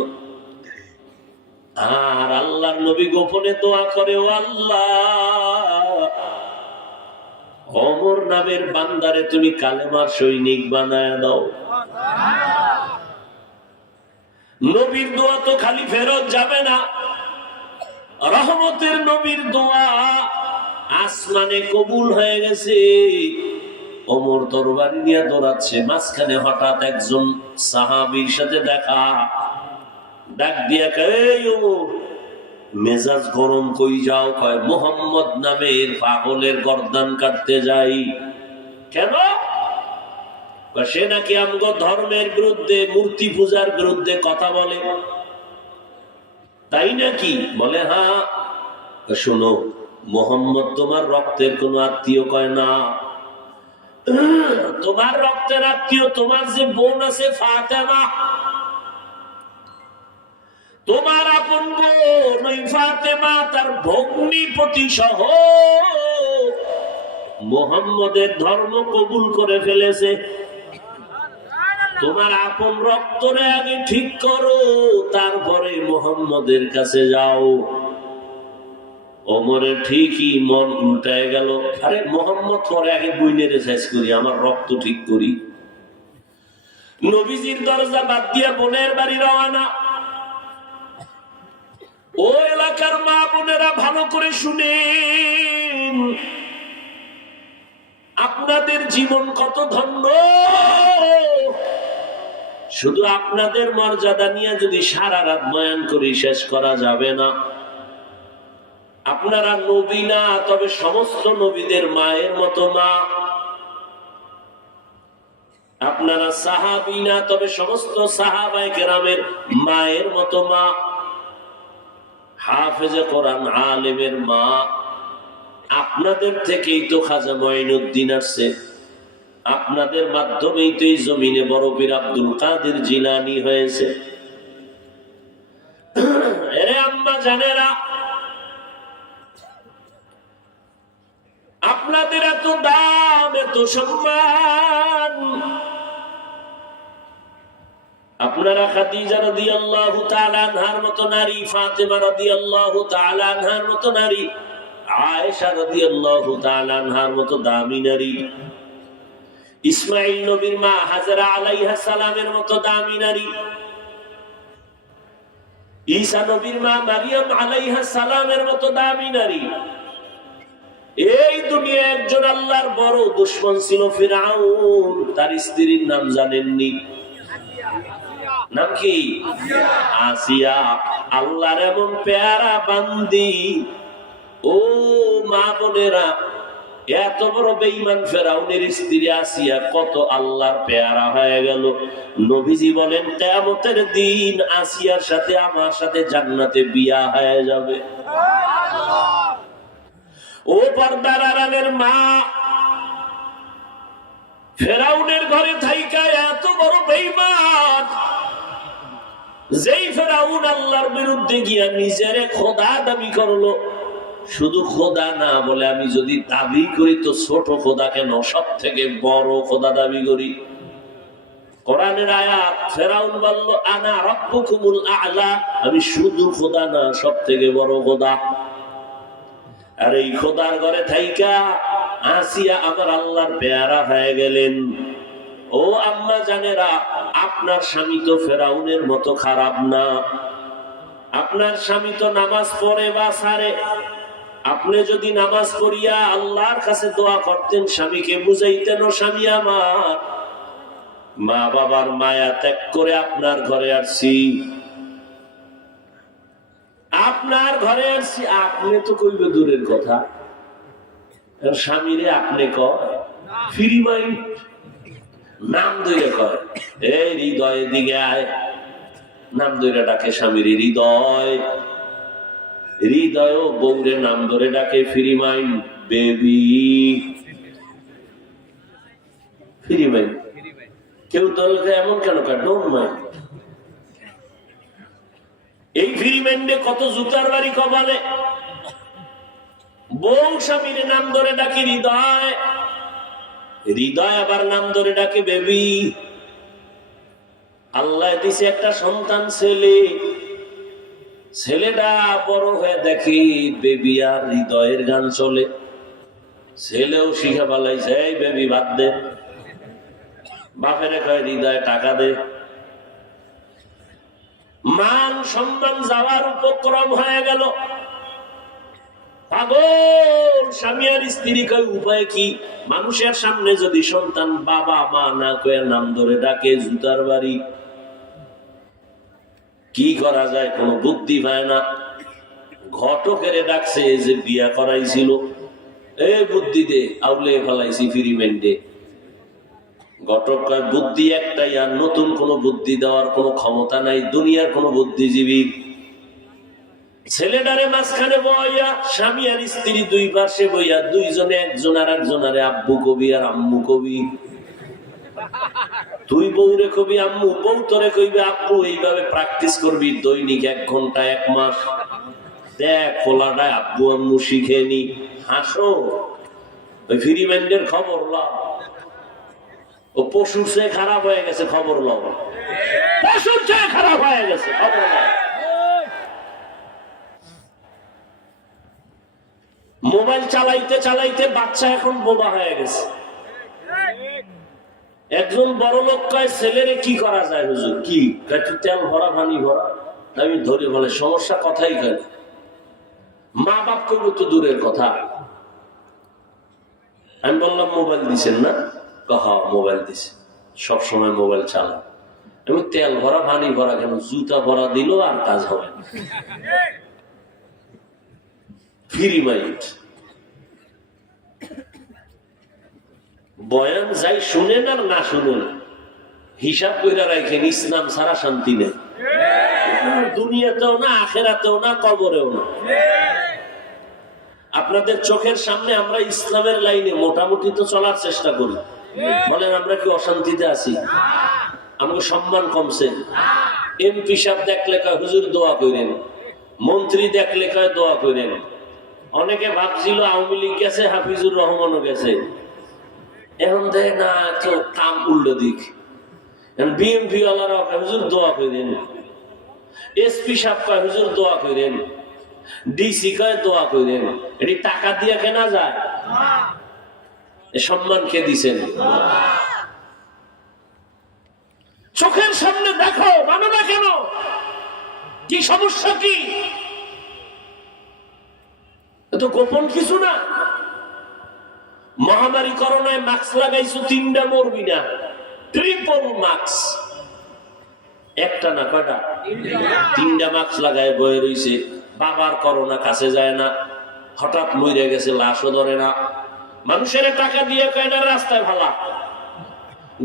আর আল্লাহর নবী গোপনে দোয়া করে, ও আল্লাহ, ওমর নামের বান্দারে তুমি কালেমার সৈনিক বানায় দাও। নবীর দোয়া তো খালি ফেরত যাবে না, রহমতের নবীর দোয়া আসমানে কবুল হয়ে গেছে। ওমর তরবারি নিয়ে দৌড়াচ্ছে, মাঝখানে হঠাৎ একজন সাহাবীর সাথে দেখা। ডাক দিয়া কয়, ওমর মেজাজ গরম, কই যাও? কয় মুহাম্মদ নামের পাগলের গর্দান কাটতে যাই। কেন? সে নাকি আমগো ধর্মের বিরুদ্ধে, মূর্তি পূজার বিরুদ্ধে কথা বলে। তাই নাকি? বলে হ্যাঁ। শোনো, মুহাম্মদ তোমার রক্তের কোন আত্মীয়? কয় না। তোমার রক্তের আত্মীয় তোমার যে বোন আছে ফাতেমা, তোমার আপন বোন ওই ফাতেমা তার ভগ্নিপতি সহ মুহাম্মদের ধর্ম কবুল করে ফেলেছে। তোমার আপন রক্তরে আগে ঠিক করো, তারপরে মুহাম্মদের কাছে যাও। ওমরের ঠিকই মন উল্টায় গেল। আরে মুহাম্মদ পরে আগে বুইনেরে শেষ করি, আমার রক্ত ঠিক করি। নবীজির দরজা বাদ দিয়া বোনের বাড়ি রওনা। ও এলাকার মা বোনেরা ভালো করে শুনেন, আপনাদের জীবন কত ধন্য। শুধু আপনাদের মর্যাদা নিয়ে যদি সারা রাত বয়ান করি শেষ করা যাবে না। আপনারা নবী না, তবে সমস্ত নবীদের মায়ের মতো মা। আপনারা সাহাবী না, তবে সমস্ত সাহাবায়ে কেরামের মায়ের মতো মা। হাফেজে কোরআন, আলেমের মা। আপনাদের থেকেই তো খাজা মঈনুদ্দিন আসছে, আপনাদের মাধ্যমেই তো এই জমিনে বড় পীর আব্দুল কাদের জিলানী হয়েছে। এরে আম্মা জানেরা, আপনাদের এত দাম, এত সম্মান। আপনারা খাদিজা রাদিয়াল্লাহু তাআলা আনহার মতো নারী, ফাতেমা রাদিয়াল্লাহু তাআলা আনহার মতো নারী, আয়েশা রাদিয়াল্লাহু তাআলা আনহার মতো দামি নারী, ইসমাঈল নবীর মা হাজরা আলাইহিস সালামের মতো দামি নারী, ঈসা নবীর মা মারিয়াম আলাইহিস সালামের মতো দামি নারী। এই দুনিয়া একজন আল্লাহর বড় দুশমন ছিল ফিরআউন, তার স্ত্রীর নাম জানেননি? নাম কি? আসিয়া। আল্লাহর এমন পেয়ারা বান্দি। ও মা বোনেরা, এত বড় বেঈমান ফিরআউনের স্ত্রী আসিয়া কত আল্লাহর পেয়ারা হয়ে গেল। নবীজি বলেন কিয়ামতের দিন আসিয়ার সাথে আমার সাথে জান্নাতে বিয়া হয়ে যাবে। ও পর্দার আড়ালের মা, ফিরআউনের ঘরে থাইকা এত বড় বেঈমান, যেই ফিরআউন আল্লাহর বিরুদ্ধে গিয়া নিজের খোদা দাবি করলো। শুধু খোদা না বলে, আমি যদি দাবি করি তো ছোট খোদা কেন, সব থেকে বড় খোদা দাবি করি। কোরআনের আয়াত, ফিরআউন বলল আনা রাব্বুকুমুল আ'লা, আমি শুধু খোদা না, সব থেকে বড় খোদা। আর এই খোদার ঘরে থাইকা আসিয়া আমার আল্লাহর পেয়ারা হয়ে গেলেন। ও আম্মা জানেরা, আপনার স্বামী তো ফিরআউনের মতো খারাপ না। আপনার স্বামী তো নামাজ পড়ে বা ছাড়ে। আপনি যদি নামাজ পড়িয়া আল্লাহর কাছে দোয়া করতেন, স্বামীকে বুঝাইতেন, ও স্বামী আমার, মা বাবার মায়া ত্যাগ করে আপনার ঘরে আসছি, আপনার ঘরে আসছি। আপনি তো কইবে দূরের কথা, স্বামীরে আপনি কয় ফ্রি মাইন্ড, নাম ধরে কয়, এই হৃদয়ের দিকে আয়, নাম ধরে ডাকে স্বামীর হৃদয়। হৃদয় বউরে নাম ধরে ডাকে free mind, baby, free mind. কেউ দলকে এমন কেন কয়, ডোন্ট মাইন্ড। এই ফ্রি মাইন্ডে কত জুতার বাড়ি কপালে। বউ স্বামীর নাম ধরে ডাকে হৃদয়, হৃদয় আবার নাম ধরে ডাকে বেবি। আল্লাহ দিছে একটা সন্তান ছেলে, ছেলেটা বড় হয়ে দেখি বেবি আর হৃদয়ের গান চলে। ছেলেও শিখে পালাইছে, এই বেবি বাদ দে। বাপেরে কয় হৃদয় টাকা দে। মান সম্মান যাওয়ার উপক্রম হয়ে গেল। পাগল স্বামী আর স্ত্রী কয় উপায় কি? মানুষের সামনে যদি সন্তান বাবা মা না কয়ে নাম ধরে ডাকে জুতার বাড়ি, কি করা যায়? কোনো বুদ্ধি পায় না। ঘটকের ডাকছে, যে বিয়া করাইছিল, এই বুদ্ধি দে, আউলে ফেলাইছি ফিরিমেন্টে। ঘটক কয় বুদ্ধি একটাই, আর নতুন কোন বুদ্ধি দেওয়ার কোন ক্ষমতা নাই দুনিয়ার কোন বুদ্ধিজীবী। ছেলেটারে মাঝখানে বইয়া, স্বামী আর স্ত্রী দুই পাশে বইয়া, দুইজনে একজন আর একজনারে আব্বু কবি আর আম্মু কবি। তুই বউরে কবি আম্মু, বউ তোরে কইবে আব্বু। এইভাবে প্র্যাকটিস করবি দৈনিক 1 ঘন্টা 1 মাস। দেখ ফোলাটায় আব্বু আম্মু শিখে নি। হাসো, ওই ফ্রি মাইন্ডের খবর লাও। ও পশুর চেয়ে খারাপ হয়ে গেছে, খবর লাও। পশুর চেয়ে খারাপ হয়ে গেছে, খবর লাও। মোবাইল চালাইতে চালাইতে বাচ্চা এখন বোবা হয়ে গেছে। একজন বড় লোক কয় ছেলেরে কি করা যায় হুজুর? কি তেল ভরা পানি ভরা? আমি ধরে বলে সমস্যা কথাই কেন? মা বাপ করবো তো দূরের কথা। আমি বললাম মোবাইল দিছেন না? হ্যাঁ মোবাইল দিছে, সবসময় মোবাইল চালা। আমি তেল ভরা পানি ভরা কেন? জুতা ভরা দিল আর কাজ হবে। Free mind. বয়ান যাই শুনেন আর না শুনেন, হিসাব করে রাখেন, ইসলাম ছাড়া শান্তি নেই। দুনিয়াতেও না, আখেরাতেও না, কবরেও না। আপনাদের চোখের সামনে আমরা ইসলামের লাইনে মোটামুটি তো চলার চেষ্টা করি। বলেন আমরা কি অশান্তিতে আছি? আমাকে সম্মান কমছে। এমপি সাহেব দেখলে কয় হুজুর দোয়া করেন, মন্ত্রী দেখলে কয় দোয়া করেন। অনেকে ভাবছিল আওয়ামী লীগ গেছে, হাফিজুর রহমানও গেছে। এখন দেখ না, তো কাম উল্টো দিক। বিএমপি ওয়ালারা হুজুর দোয়া করেন, এসপি সাহেব কয় হুজুর দোয়া করেন, ডিসি কয় দোয়া করেন। এটি টাকা দিয়ে কেনা যায়? সম্মান কে দিছেন? চোখের সামনে দেখো, মানো না কেন? কি সমস্যা? কি এত গোপন কিছু না। মহামারী করোনায় মাস্ক লাগাইছো, 3টা মরবি না, ট্রিপল মাস্ক। একটা না, কয়টা? 3টা মাস্ক লাগায় বয়ে রইছে। বাবার করোনা কাছে যায় না, হঠাৎ মরে গেছে, লাশও ধরে না। মানুষের টাকা দিয়ে কয়টা রাস্তায় ফালা,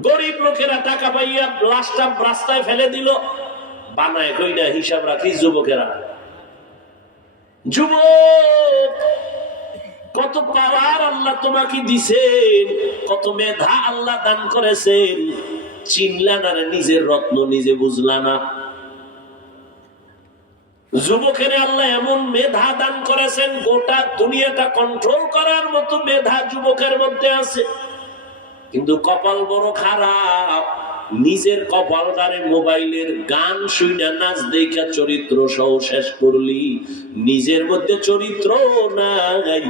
গরিব লোকেরা টাকা পাইয়া লাশটা রাস্তায় ফেলে দিল, বানায় কইনা হিসাব রাখি যুবকেরা। যুবক, কত পাওয়ার আল্লাহ তোমাকে দিছেন, কত মেধা আল্লাহ দান করেছেন, চিনলা না রে, নিজের রত্ন নিজে বুঝলা না। যুবকের আল্লাহ এমন মেধা দান করেছেন, গোটা দুনিয়াটা কন্ট্রোল করার মতো মেধা যুবকের মধ্যে আছে। কিন্তু কপাল বড় খারাপ, নিজের কপালটারে মোবাইলের গান শুইনা নাচ দেখা চরিত্র সহ শেষ করলি। নিজের মধ্যে চরিত্র নাই,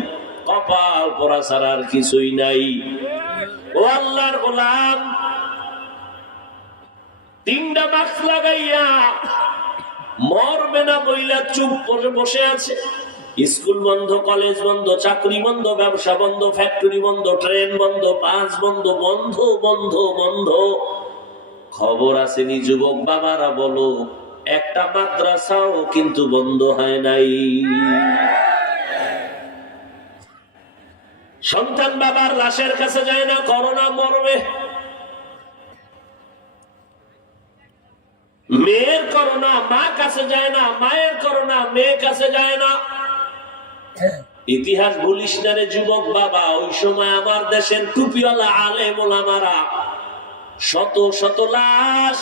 কপাল পরা ছাড়ার কিছুই নাই। ও আল্লাহর গোলাম, 3টা মাস্ক লাগাইয়া মরবে না বইলা চুপ করে বসে আছে। স্কুল বন্ধ, কলেজ বন্ধ, চাকরি বন্ধ, ব্যবসা বন্ধ, ফ্যাক্টরি বন্ধ, ট্রেন বন্ধ, বাস বন্ধ, বন্ধ বন্ধ বন্ধ। খবর আসেনি যুবক বাবারা, বলো একটা মাদ্রাসাও কিন্তু বন্ধ হয় নাই। সন্তান বাবার লাশের কাছে যায় না, করোনা মরবে। মেয়ের করোনা মা কাছে যায় না, মায়ের করোনা মেয়ে কাছে যায় না। ইতিহাস ভুলিস না রে যুবক বাবা, ওই সময় আমার দেশের টুপিওয়ালা আলেম ওলামারা শত শত লাশ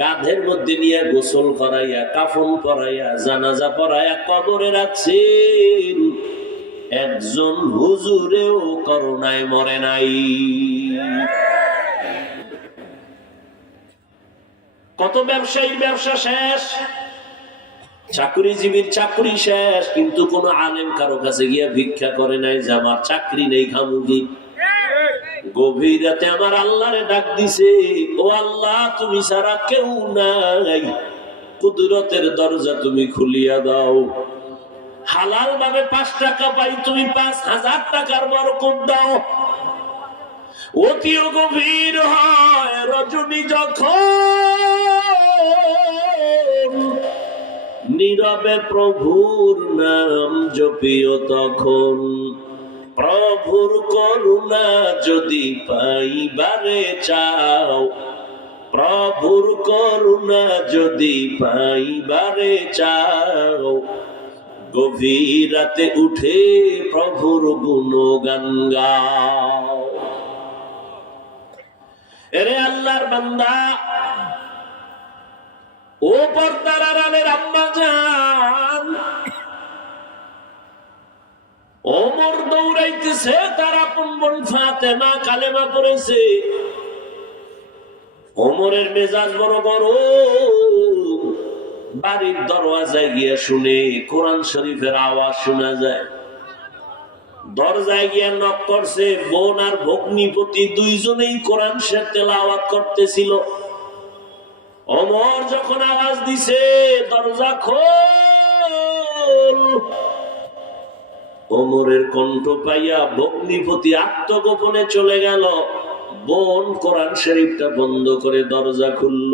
কাঁধের মধ্যে নিয়ে গোসল করাইয়া, কাফন পরাইয়া, জানাজা পরাইয়া কবরে রাখছেন। একজন হুজুরেও করোনায় মরে নাই। কত ব্যবসায়ীর ব্যবসা শেষ, চাকরিজীবীর চাকরি শেষ, কিন্তু কোন আলেম কারো কাছে গিয়া ভিক্ষা করে নাই যে আমার চাকরি নেই, খামুকি। গভীর রাতে আমার আল্লাহরে ডাক দিছে, ও আল্লাহ তুমি ছাড়া কেউ নাই, কুদরতের দরজা তুমি খুলিয়া দাও। হালাল ভাবে 5 টাকা পাই, তুমি 5,000 টাকার বরকত দাও। অতিও গভীর হয় রজনী যখন, নীরবে প্রভুর নাম জপিও তখন। প্রভুর করুণা যদি পাইবারে চাও, প্রভুর করুণা যদি পাইবারে চাও, গভীর রাতে উঠে প্রভুর গুণগান গাও। এরে আল্লাহর বান্দা, ও পর্দার আড়ালের আম্মা জান, ওমর দৌড়াইতেছে, তার আপন বোন ফাতেমা কালেমা পড়েছে। ওমরের মেজাজ বড় গরম, বাড়ির দরওয়াজায় গিয়া শুনে কোরআন শরীফের আওয়াজ শোনা যায়। দরজায় গিয়া নক করছে, বোন আর ভগ্নিপতি দুইজনেই কোরআন শরীফ তেলাওয়াত করতেছিল। ওমর যখন আওয়াজ দিছে দরজা খোল, ওমরের কণ্ঠ পাইয়া ভগ্নিপতি আত্মগোপনে চলে গেল। বোন কোরআন শরীফটা বন্ধ করে দরজা খুলল।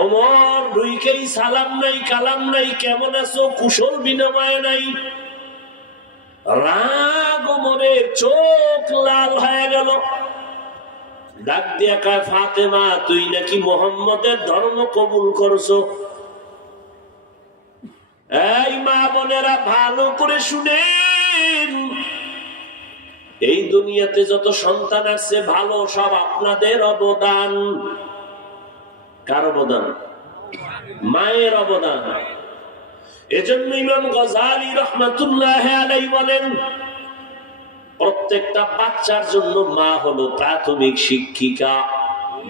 ওমর দুইকেই সালাম নাই, কালাম নাই, কেমন আছো কুশল বিনিময় নাই। রাগ ওমরের চোখ লাল হয়ে গেল। ডাক দিয়া কয়, ফাতেমা তুই নাকি মোহাম্মদের ধর্ম কবুল করছো? এই মা বোনেরা ভালো করে শুনেন, এই দুনিয়াতে যত সন্তান আছে ভালো সব আপনাদের অবদান। কার অবদান? মায়ের অবদান। এজন্য ইমাম গজালি রহমাতুল্লাহ আলাইহি বলেন, প্রত্যেকটা বাচ্চার জন্য মা হলো প্রাথমিক শিক্ষিকা।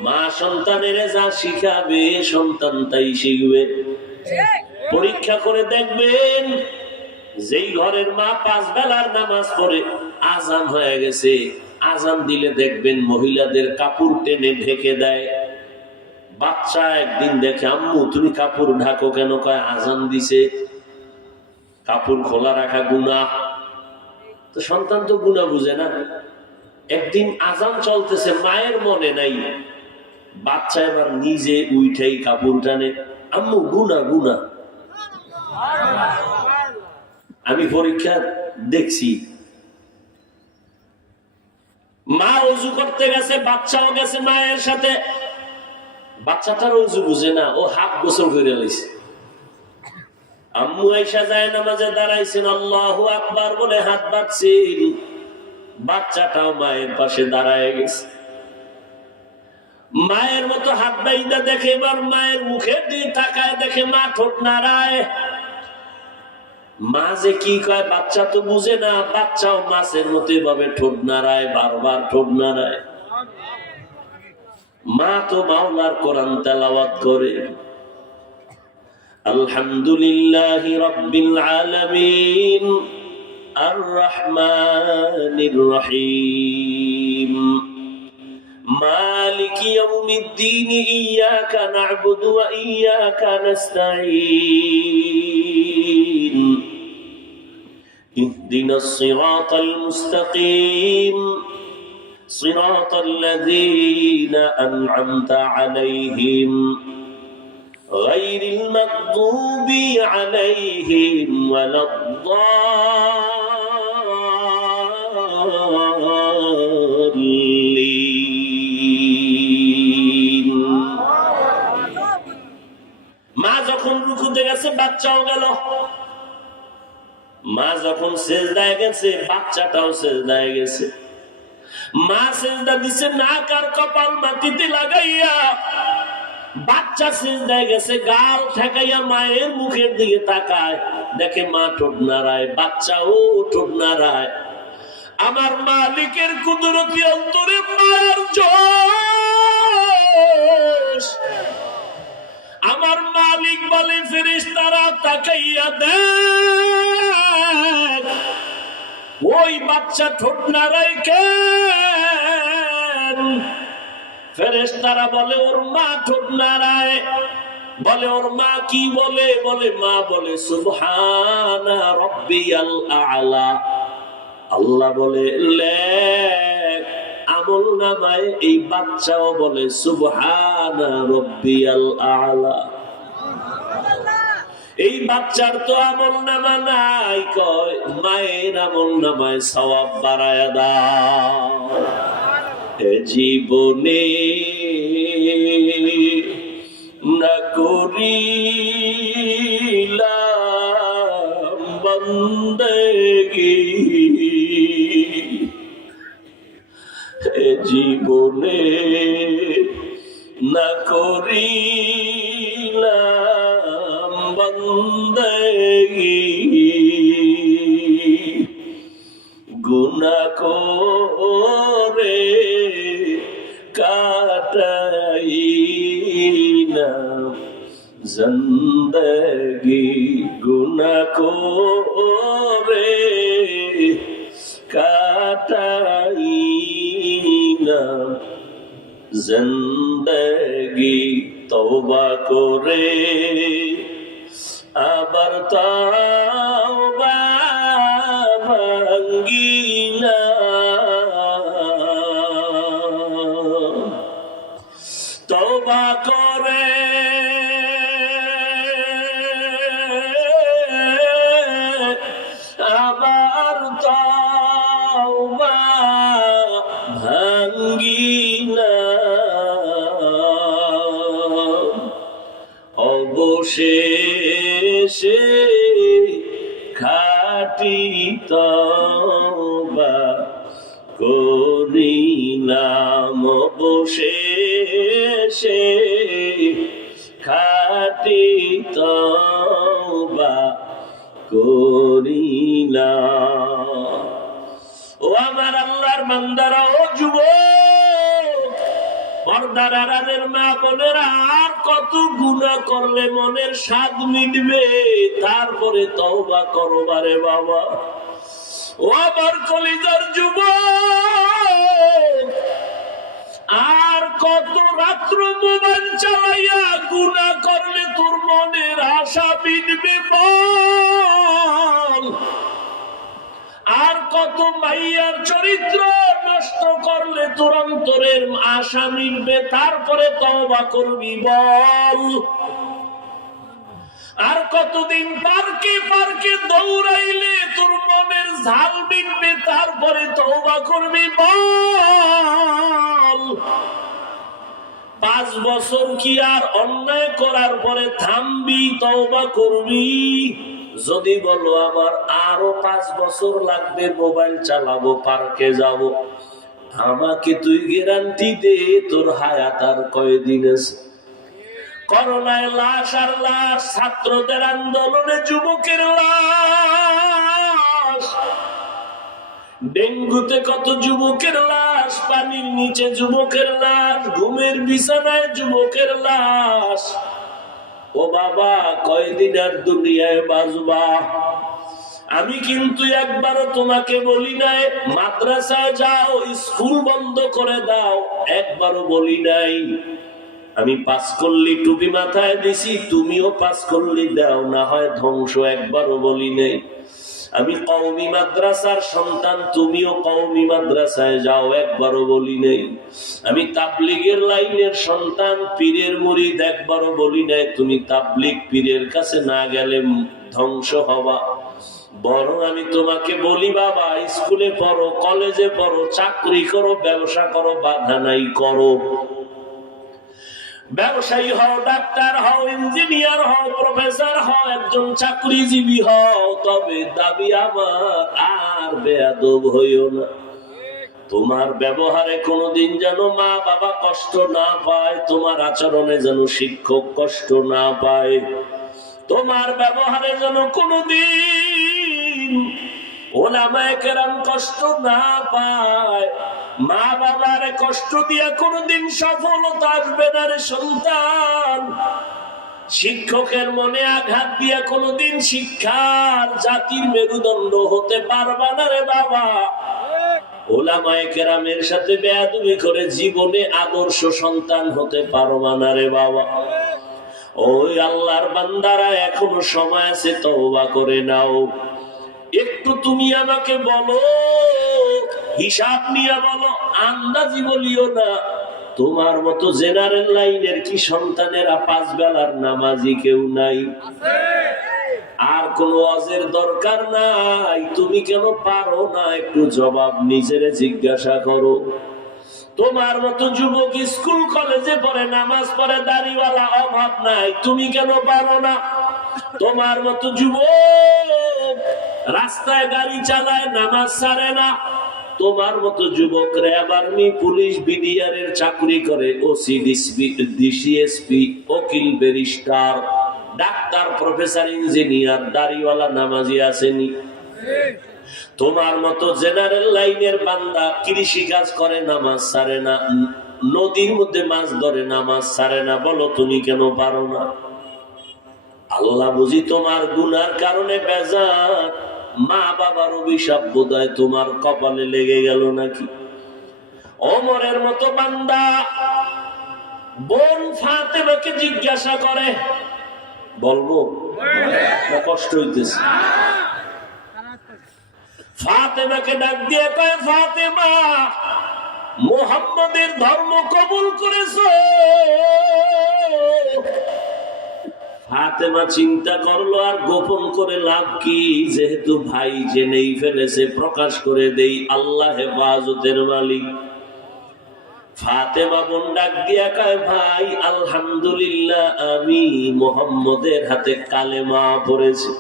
মা সন্তানের যা শিখাবে সন্তান তাই শিখবে। পরীক্ষা করে দেখবেন, যেই ঘরের মা 5 বেলার নামাজ পড়ে, আজান হয়ে গেছে, আজান দিলে দেখবেন মহিলাদের কাপড় টেনে ঢেকে দেয়। বাচ্চা একদিন দেখে, আম্মু তুমি কাপড় ঢাকো কেন? কয় আজান দিছে, কাপড় খোলা রাখা গুনাহ। তো সন্তান তো গুনাহ বুঝে না। একদিন আজান চলতেছে, মায়ের মনে নাই, বাচ্চা এবার নিজে উঠাই কাপড় টানে, আম্মু গুনাহ গুনাহ। আমি পরীক্ষা দেখছি, মা ওযু করতে গেছে, বাচ্চাও গেছে মায়ের সাথে, বাচ্চাটার ওযু বুঝে না, ও হাত গোসল করে লাইছে। আম্মু আয়েশা যায় নামাজে দাঁড়াইছেন, আল্লাহু আকবার বলে হাত বাঁধছেন, বাচ্চাটাও মায়ের পাশে দাঁড়ায় গেছে। মায়ের মতো হাত বাইন্দা দেখে, এবার মায়ের মুখের দিকে তাকায়, দেখে মা ঠোঁট নাড়ায়। মা যে কি কয় বাচ্চা তো বুঝে না, বাচ্চাও মাছের মতো ভাবে ঠোঁট নাড়ায়, বারবার ঠোঁট নাড়ায়। মা তো মাওলার কোরআন তেলাওয়াত করে, আলহামদুলিল্লাহি রাব্বিল আলামিন আর রহমানির রহিম মালিকি ইয়াউমিদ্দিন ইয়্যাকা না'বুদু ওয়া ইয়্যাকা নাস্তাঈন ইহদিনাস সিরাতাল মুস্তাকিম সিরাতাল লাযীনা আন'আমতা আলাইহিম গায়রিল মাগদুবি আলাইহিম ওয়ালাদ-দাল্লিন। মা যখন রুকুতে গেছে, বাচ্চাও গেল। মা যখন সিজদায় গেছে, বাচ্চাটাও সিজদায় গেছে। মা সিজদা দিছে নাক আর কপাল মাটিতে লাগাইয়া, বাচ্চা সিজদায় গেছে গাল ঠেকাইয়া মায়ের মুখের দিকে তাকায়, দেখে মা ঠোঁট নাড়ায়, বাচ্চাও ঠোঁট নাড়ায়। আমার মালিকের কুদরতি অন্তরে মায়ের জোশ। আমার মালিক বলে, ফেরেশতারা তাকাইয়া দেখ, ওই বাচ্চা ঠোঁট নাড়ায় কেন? ফেরেশতারা বলে, ওর মা ঠোঁট নাড়ায়। বলে, ওর মা কি বলে? বলে, মা বলে সুবহানা রাব্বিয়াল আ'লা। আল্লাহ বলে, লেখ আমল নামায় এই বাচ্চাও বলে সুবহানা রাব্বিয়াল আ'লা। এই বাচ্চার তো আমল নামা নাই, কয় মায়ের আমল নামায় সওয়াব বাড়ায়া দাও। জীবনে না করিলাম বন্দেগি, জীবনে না করিলাম বন্দেগি, গুনাহ করে কাটাইলাম জিন্দেগি, গুনাহ করে কাটাইলাম জিন্দেগি। তওবা করে আবার তওবা ভাঙ্গিলাম, তওবা করে আবার তওবা ভাঙ্গিলাম, অবশেষে খাঁটি তওবা করিলাম, অবশেষে খাঁটি তওবা করিলাম। ও আমার আল্লাহর বান্দারা, ও যুবক, পর্দার আড়ালের মা বোনেরা, আর কত গুনাহ করলে মনের স্বাদ মিটবে? তারপরে তওবা করো বারে বাবা। ও আমার কলিজার যুবক, আর কত রাত্র মোবাইল চালাইয়া গুনাহ করলে তোর মনের আশা মিটবে বল? আর কত মাইয়ার চরিত্র নষ্ট করলে তোর অন্তরের আশা মিটবে, তারপরে তওবা করবি বল? আর কতদিন পার্কে পার্কে দৌড়াইলে তোর মনের ঝাল মিটবে, তারপরে তওবা করবি বল? 5 বছর কি আর অন্যায় করার পরে থামবি, তওবা করবি? যদি বলো আমার আরো 5 বছর লাগবে, মোবাইল চালাবো, পার্কে যাব, আমাকে তুই গ্যারান্টি দে তোর হায়াত আর কয়দিন আছে? করোনায় লাশ আর লাশ, ছাত্রদের আন্দোলনে যুবকের লাশ, ডেঙ্গুতে কত যুবকের লাশ, পানির নিচে যুবকের লাশ, ঘুমের বিছানায় যুবকের লাশ। ও বাবা, কয়দিন আর দুনিয়ায় বাঁচবা? আমি কিন্তু একবারও তোমাকে বলি নাই মাদ্রাসায় যাও, স্কুল বন্ধ করে দাও, একবারও বলি নাই। আমি 5 কল্লি টুপি মাথায় দিছি, তুমিও 5 কল্লি দাও, না হয় ধ্বংস, একবারও বলি নাই। আমি কওমি মাদ্রাসার সন্তান, তুমিও কওমি মাদ্রাসায় যাও, একবারও বলি নাই। আমি তাবলীগের লাইনের সন্তান, পীরের মুরিদ, একবারও বলি নাই তুমি তাবলীগ পীরের কাছে না গেলে ধ্বংস হবা। বরং আমি তোমাকে বলি বাবা, স্কুলে পড়ো, কলেজে পড়ো, চাকরি করো, ব্যবসা করো, বাধা নাই, করো। ব্যবসায়ী হও, ডাক্তার হও, ইঞ্জিনিয়ার হও, প্রফেসর হও, একজন চাকরিজীবী হও, তবে দাবি আমার আর বেয়াদব হইও না। তোমার ব্যবহারে কোনোদিন যেন মা বাবা কষ্ট না পায়, তোমার আচরণে যেন শিক্ষক কষ্ট না পায়, তোমার ব্যবহারে যেন কোনোদিন ওলামায়ে কেরাম কষ্ট না পায়। মা বাবার কষ্ট দিয়া কোনোদিন সফলতা আসবে না রে সন্তান। শিক্ষকের মনে আঘাত দিয়া কোনোদিন শিক্ষার জাতির মেরুদণ্ড হতে পারবা না রে বাবা। ওলামায়ে কেরামের সাথে বেয়াদবি করে জীবনে আদর্শ সন্তান হতে পারবা না রে বাবা। ওই আল্লাহর বান্দারা, এখনো সময় আছে, তওবা করে নাও। একটু তুমি আমাকে বলো, হিসাব নিয়ে বলো, আন্দাজি বলিও না। তোমার মতো জেনারেল লাইনের কি সন্তানেরা 5 বেলার নামাজি কেউ নাই? আর কোন ওয়াজের দরকার নাই। তুমি কেন পারো না? একটু জবাব নিজেরে জিজ্ঞাসা করো। তোমার মতো যুবক স্কুল কলেজে পড়ে, নামাজ পড়ে, দাড়িওয়ালা, অভাব নাই, তুমি কেন পারো না? তোমার মতো যুবক রাস্তায় গাড়ি চালায়, নামাজ ছাড়ে না। তোমার মতো যুবক র্যাব, আর্মি, পুলিশ, বিডিআর এর চাকরি করে, ওসি, ডিসিএসপি, উকিল, ব্যারিস্টার, ডাক্তার, প্রফেসর, ইঞ্জিনিয়ার, দাড়িওয়ালা নামাজি আসেনি? তোমার মতো জেনারেল লাইনের বান্দা কৃষি কাজ করে, নামাজ ছাড়ে না, নদীর মধ্যে মাছ ধরে, নামাজ ছাড়ে না। বলো তুমি কেন পারো না? আল্লাহ বুঝি তোমার গুনার কারণে বেজার? মা বাবার অভিশাপ বোধহয় তোমার কপালে লেগে গেল নাকি? ওমরের মতো বান্দা বোন ফাতেমাকে জিজ্ঞাসা করে, বলবো না কষ্ট হইতেছে? ফাতেমাকে ডাক দিয়ে কয়, ফাতেমা, মুহাম্মদের ধর্ম কবুল করেছো? ফাতেমা চিন্তা করলো, আর গোপন করে লাভ কি? যেহেতু ভাই জেনেই ফেলেছে, প্রকাশ করে দেই, আল্লাহ হেফাজতের মালিক। ফাতেমা বোন ডাক দিয়া কয়, ভাই আলহামদুলিল্লাহ, আমি মুহাম্মদের হাতে কালেমা পড়েছি।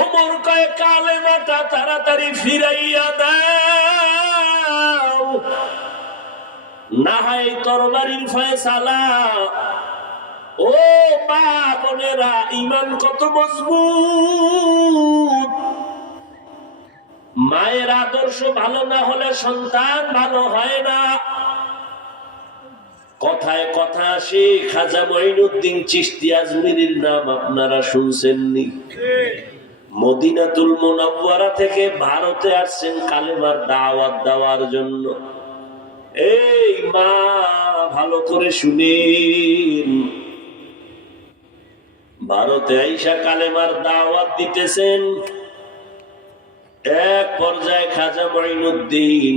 ওমর কয়, কালেমাটা তাড়াতাড়ি ফিরাইয়া দাও, না হয় তরবারির ফয়সালা। ও মা বোনেরা, ঈমান কত মজবুত! মায়ের আদর্শ ভালো না হলে সন্তান ভালো হয় না। কথায় কথা আসে, খাজা মঈনুদ্দিন চিশতি আজমিরির নাম আপনারা শুনছেননি? মদিনাতুল মুনাওয়ারা থেকে ভারতে আসছেন কালেমার দাওয়াত দেওয়ার জন্য। এই মা ভালো করে শুনেন, ভারতে আইসা কালেমার দাওয়াত দিতেছেন। এক পর্যায়ে খাজা মঈনুদ্দিন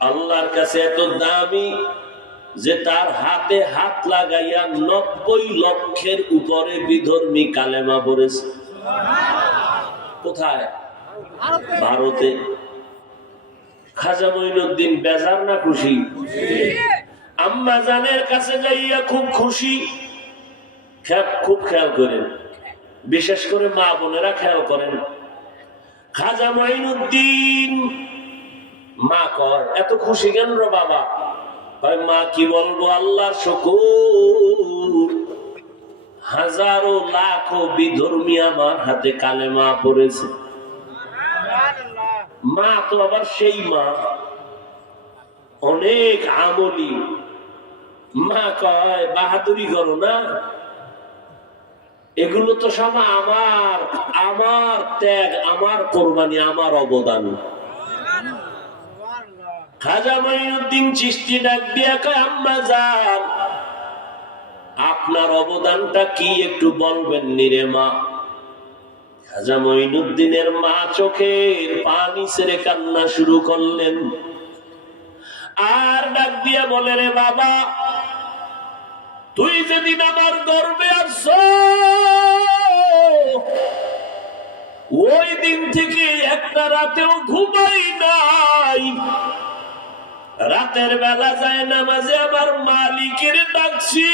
আল্লাহর কাছে এত দামি যে তার হাতে হাত লাগাইয়া 90 লক্ষের উপরে বিধর্মী কালেমা পড়েছে। কোথায়? ভারতে। খাজা মঈনুদ্দিন বেজার না খুশি? আম্মা জানের কাছে যাইয়া খুব খুশি। খুব খেয়াল করেন, বিশেষ করে মা বোনেরা খেয়াল করেন। খাজা মঈনুদ্দিন মা কর এত খুশি কেন রে বাবা? মা কি বলবো, আল্লাহর শুকর, হাজারো লাখো বিধর্মী আমার হাতে কালেমা পড়েছে। মা তো আবার সেই মা অনেক আমলি। মা কয় বাহাদুরি করো না, এগুলো তো সব আমার আমার ত্যাগ, আমার কোরবানি, আমার অবদান। খাজা মঈনুদ্দিন চিশতি ডাক দিয়া কয় আম্মা জান, আপনার অবদানটা কি একটু বলবেন নিরে মা? খাজা মঈনুদ্দিনের মা চোখের পানি ছেড়ে কান্না শুরু করলেন, আর ডাক দিয়া বলে রে বাবা, তুই যেদিন আমার গর্বে আস ওই দিন থেকে একটা রাতেও ঘুমাই নাই। রাতের বেলা যায় নামাজে আমার মালিকের ডাকছি,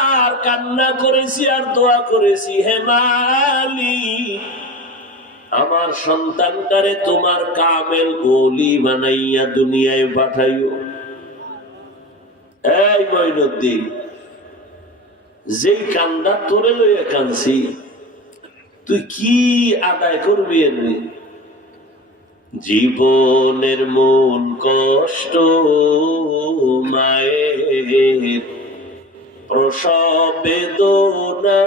আর কান্না করেছি আর দোয়া করেছি, হে মালিক আমার সন্তানটারে তোমার কামেল ওলি বানাইয়া দুনিয়ায় পাঠাইও। এই মঈনুদ্দিন, যেই কান্দা তোরে লইয়া কানছি, তুই কি আদায় করবি? এমনি জীবনের মন কষ্ট মায়ের প্রসব বেদনা,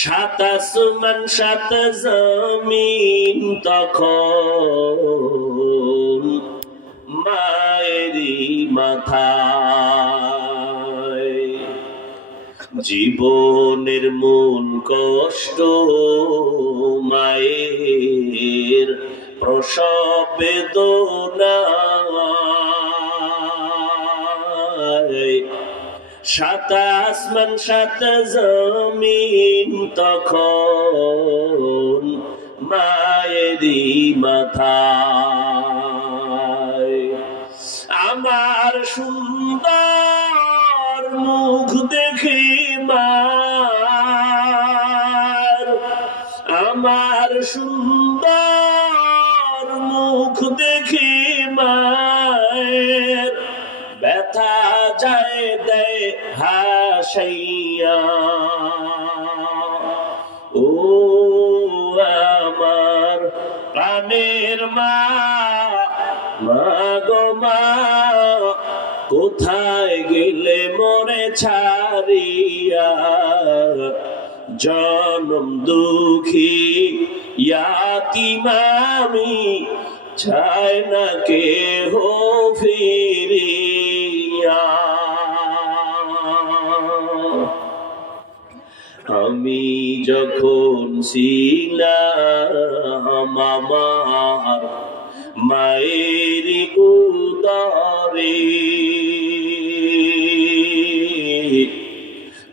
সাত আসমান সাত জমিন তখন মায়েরই মাথায়। জীবনের মন কষ্ট মায়ের প্রসব বেদনা, সাত আসমান সাত জমিন তখন মায়েরই মাথায়। আমার সুন্দর মুখ দেখি মার, আমার সুন্দর মুখ দেখি মায়ের ব্যথা যায় দেয় হাসাইয়া। ও আমার প্রাণের মা, মা গো মা, কোথায় গেলে মরে ছাড়িয়া? জনম দুঃখী ইয়াতীম আমি, চাই না কেহ ফিরিয়া। আমি যখন ছিলাম আমার মায়ের উদরে,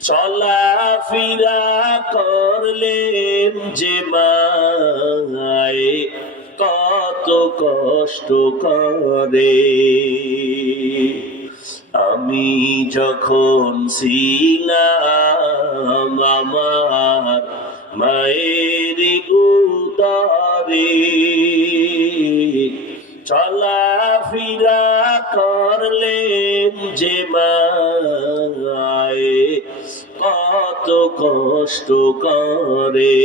চলাফেরা করলেন যে মায়ে কত কষ্ট করে। আমি যখন ছিলাম আমার মায়ের উদরে, চলাফেরা করলেন যে মায়ে কত কষ্ট করে।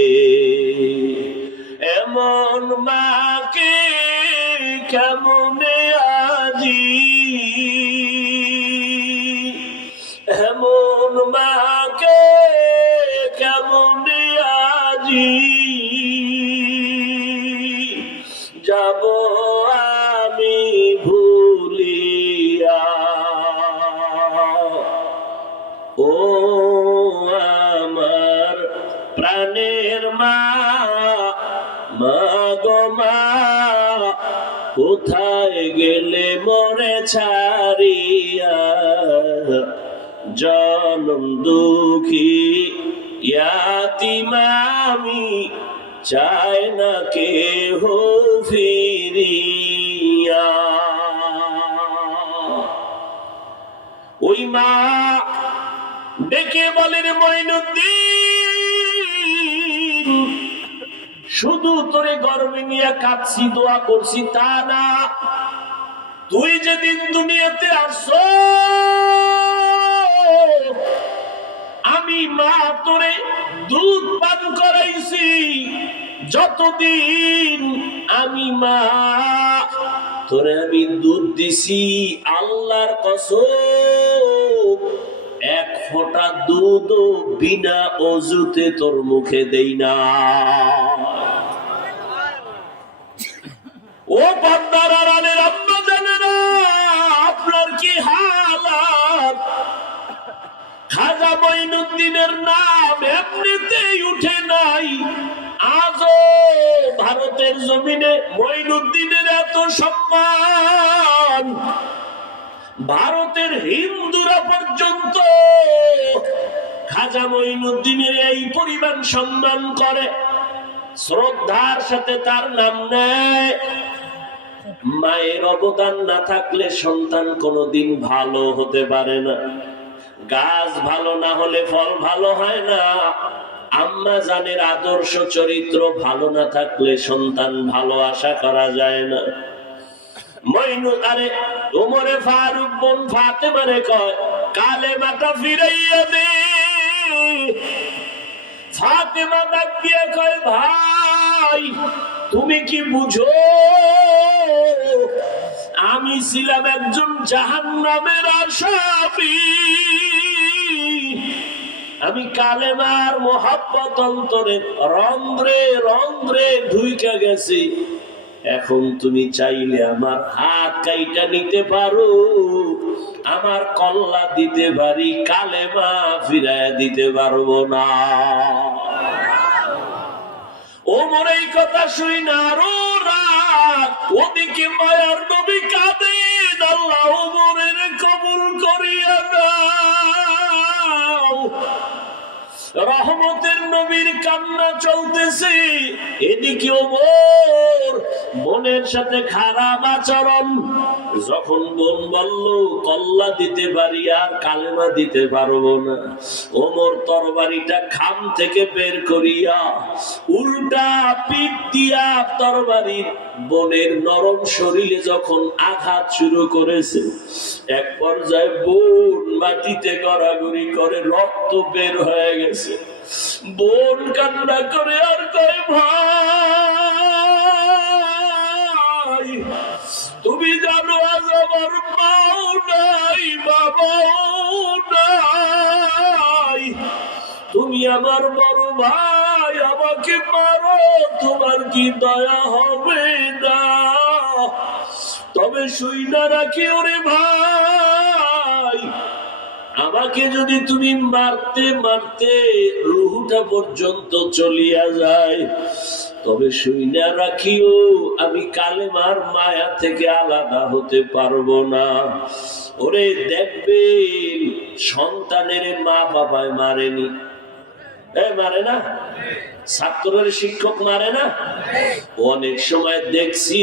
এমন মাকে কেমনে আজি, এমন মাকে কেমনে আজি যাব আমি ভুলিয়া, ও আমার প্রাণের মা, মা গো মা, কোথায় গেলে মরে ছাড়িয়া, জনম দুঃখী ইয়াতীম আমি, চায় না কেহ ফিরিয়া। ওই মা ডেকে বলেন, মঈনুদ্দিন, শুধু তোরে গর্বে নিয়ে কাঁদছি, দোয়া করছি তা না, তুই যেদিন দুনিয়াতে আসছো আমি মা তোরে দুধ পান করাইছি, যতদিন আমি মা তোরে আমি দুধ দিছি, আল্লাহর কসম এক ফোঁটা দুধ বিনা অজুতে তোর মুখে দেই না। ও বান্দার আড়ালের আম্মা জানে না আপনার কি হালাত। খাজা মঈনুদ্দিনের নাম এমনিতেই উঠে নাই, আজও ভারতের জমিনে মঈনুদ্দিনের এত সম্মান, ভারতের হিন্দুরা পর্যন্ত খাজা মঈনুদ্দিনের এই পরিমাণ সম্মান করে, শ্রদ্ধার সাথে তার নাম নেয়। মায়ের অবদান না থাকলে সন্তান কোনোদিন ভালো হতে পারে না, গাছ ভালো না হলে ফল ভালো হয় না, আম্মা জানের আদর্শ চরিত্র ভালো না থাকলে সন্তান ভালো আশা করা যায় না। ওমরে ফারুক বোন ফাতেমারে কয়, কালেমাটা ফিরাইয়া দে। ফাতেমা ডাক দিয়ে কয়, ভাই তুমি কি বুঝো, আমি ছিলাম একজন জাহান্নামের আসামি, আমি কালেমার মোহাব্বত অন্তরে রন্ধ্রে রন্ধ্রে ঢুইকা গেছি, এখন তুমি চাইলে আমার হাত কাইটা নিতে পারো, আমার কল্লা দিতে পারি, কালেমা ফিরাইয়া দিতে পারবো না। ওমর এই কথা শুই না আরো রাত, ওদিকে মায়ার নবী কাঁদেন, আল্লাহ ওমরের কবুল করিয়া দাও। রহমতের নবীর কান্না চলতেছে, এদিকে ওমর বোনের সাথে খারাপ আচরণ। যখন বোন বলল কল্লা দিতে পারি আর কালেমা দিতে পারবো না, ওমর তরবারিটা খাম থেকে বের করিয়া উল্টা পিঠ দিয়া তরবারির বোনের নরম শরীরে যখন আঘাত শুরু করেছে, এক পর্যায়ে বোন মাটিতে গড়াগড়ি করে রক্ত বের হয়ে গেছে। বোন কান্না করে আর কয়, ভাই তুমি জানো আজ আমার মাও নাই, বাবাও নাই, তুমি আমার বড় ভাই, আমাকে মারো, তোমার কি দয়া হবে না? তবে শুই না রাখি ওরে ভাই, আমাকে যদি তুমি মারতে মারতে রুহুটা পর্যন্ত চলিয়া যায়, তবে শুই না রাখিও আমি কালেমার মায়া থেকে আলাদা হতে পারবো না। ওরে দেখবেন সন্তানের মা বাবায় মারেনি, মারে না, ছাত্রের শিক্ষক মারে না। অনেক সময় দেখছি,